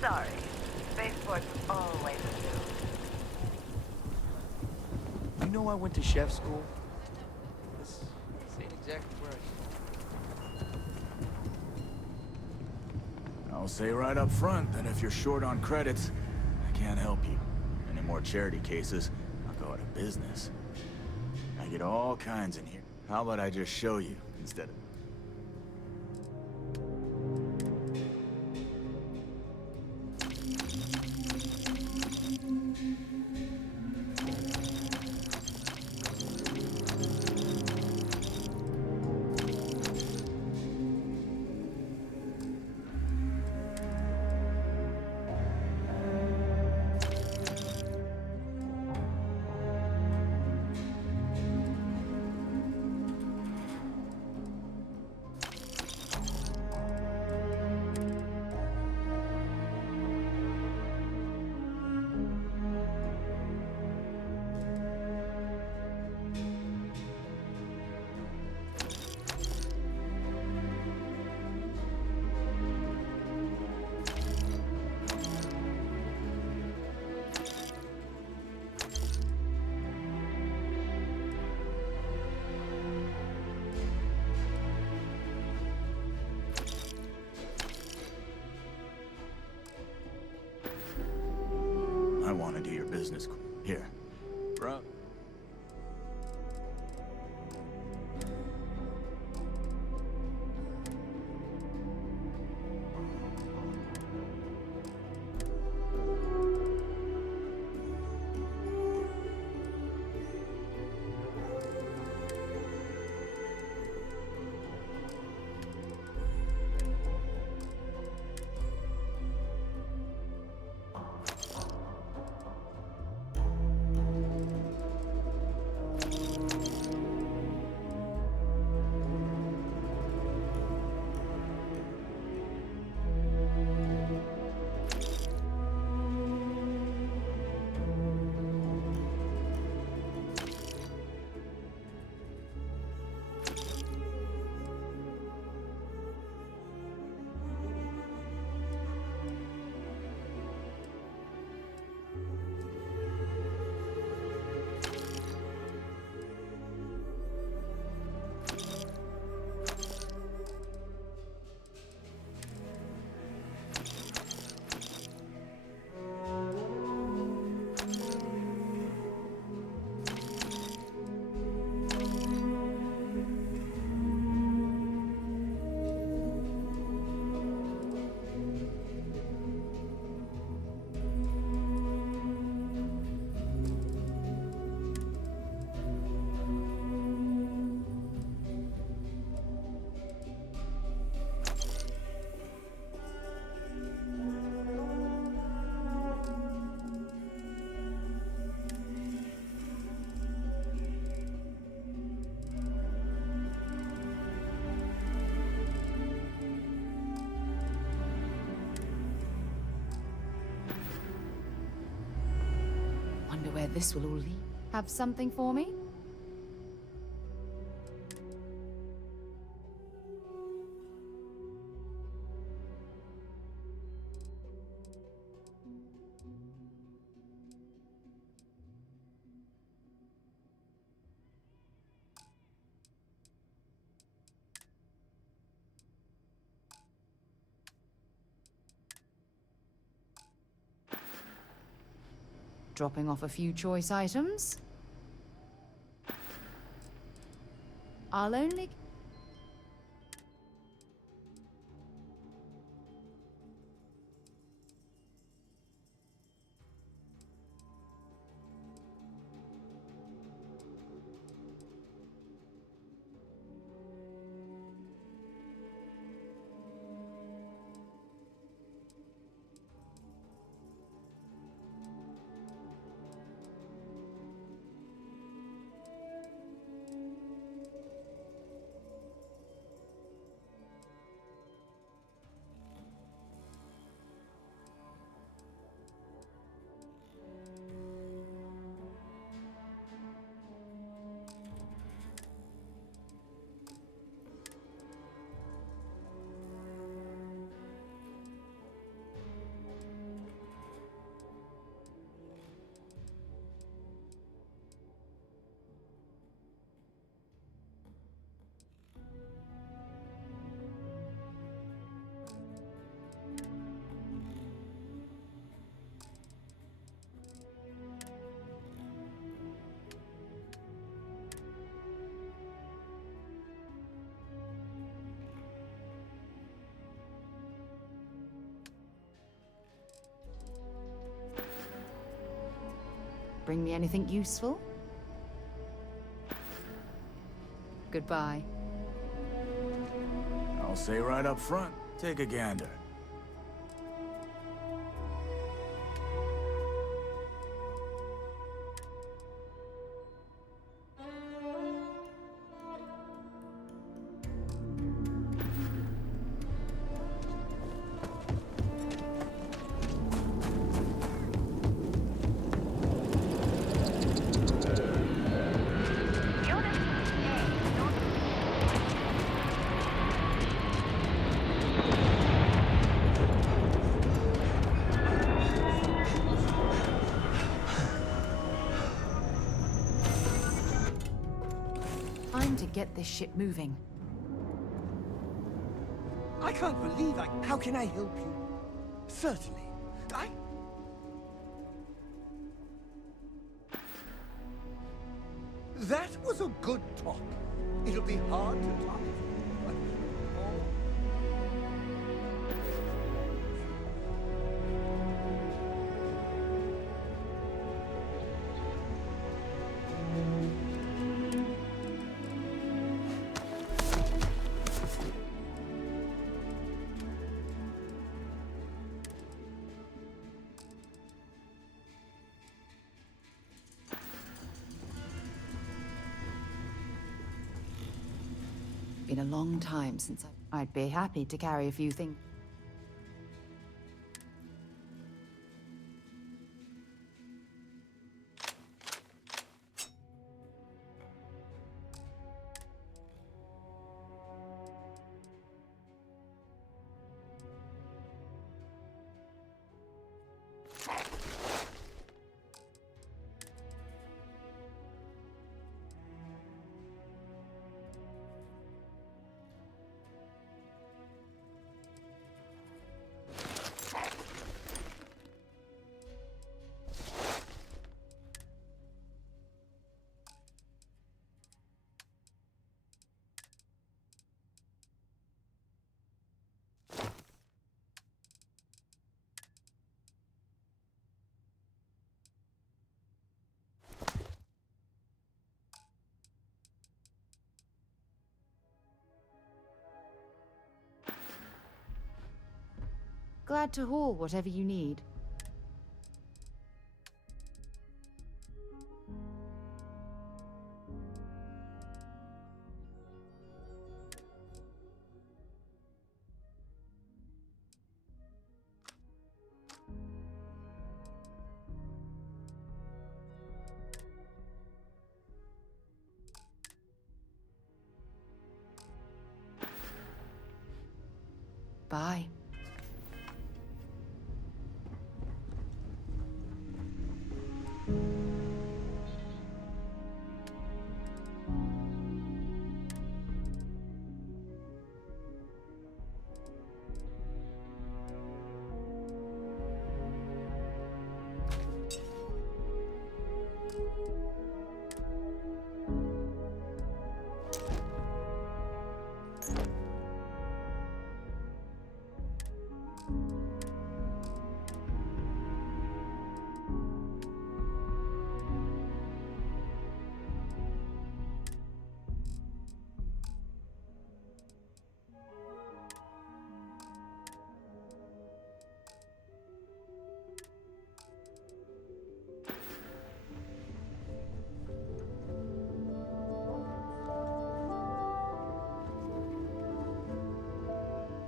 Sorry. Spaceport's always assumed. You know I went to chef school? This ain't exactly where I'll say right up front that if you're short on credits, I can't help you. Any more charity cases, I'll go out of business. I get all kinds in here. How about I just show you instead of... business. Here. Bro. Wonder where this will all lead. Have something for me? Dropping off a few choice items. I'll only... Bring me anything useful? Goodbye. I'll say right up front, take a gander. Time to get this ship moving. I can't believe How can I help you? Certainly. That was a good talk. It'll be hard to top. Been a long time since I'd be happy to carry a few things. Glad to haul whatever you need. Bye.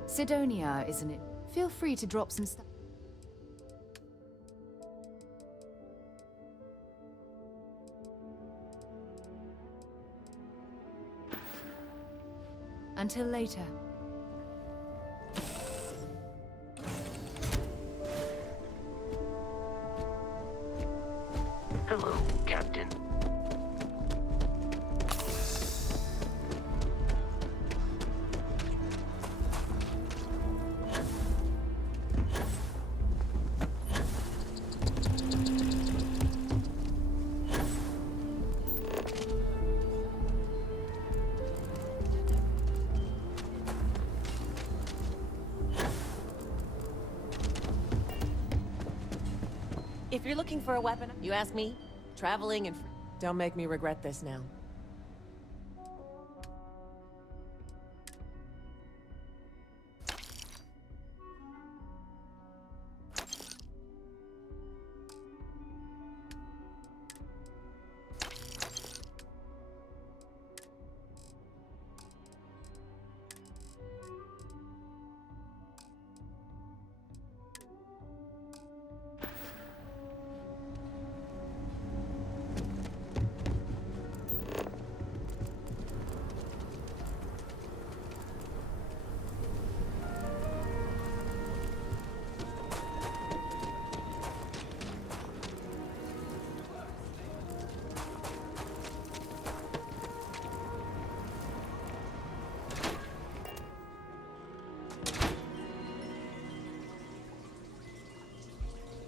Sidonia, isn't it? Feel free to drop some stuff. Until later. Hello, Captain. If you're looking for a weapon, you ask me. Traveling and... Don't make me regret this now.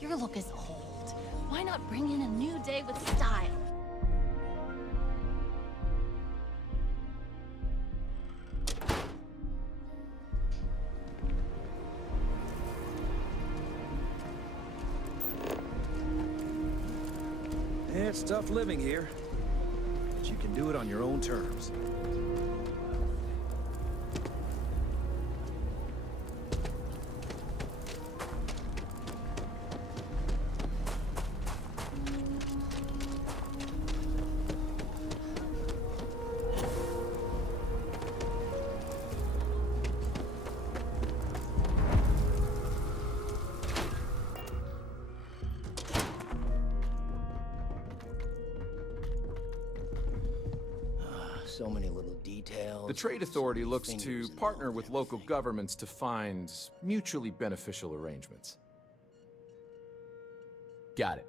Your look is old. Why not bring in a new day with style? It's tough living here, but you can do it on your own terms. So many little details. The Trade Authority looks to partner with local governments to find mutually beneficial arrangements. Got it.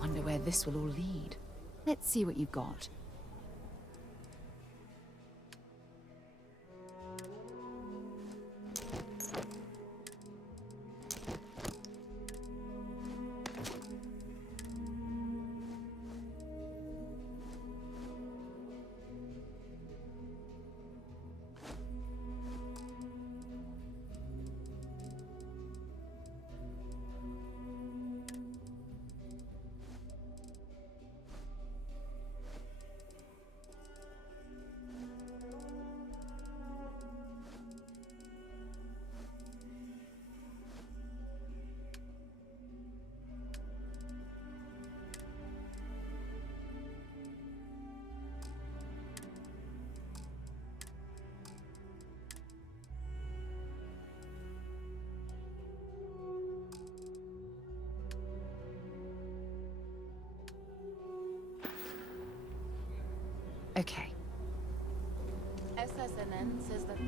Wonder where this will all lead. Let's see what you've got. Okay. SSNN says that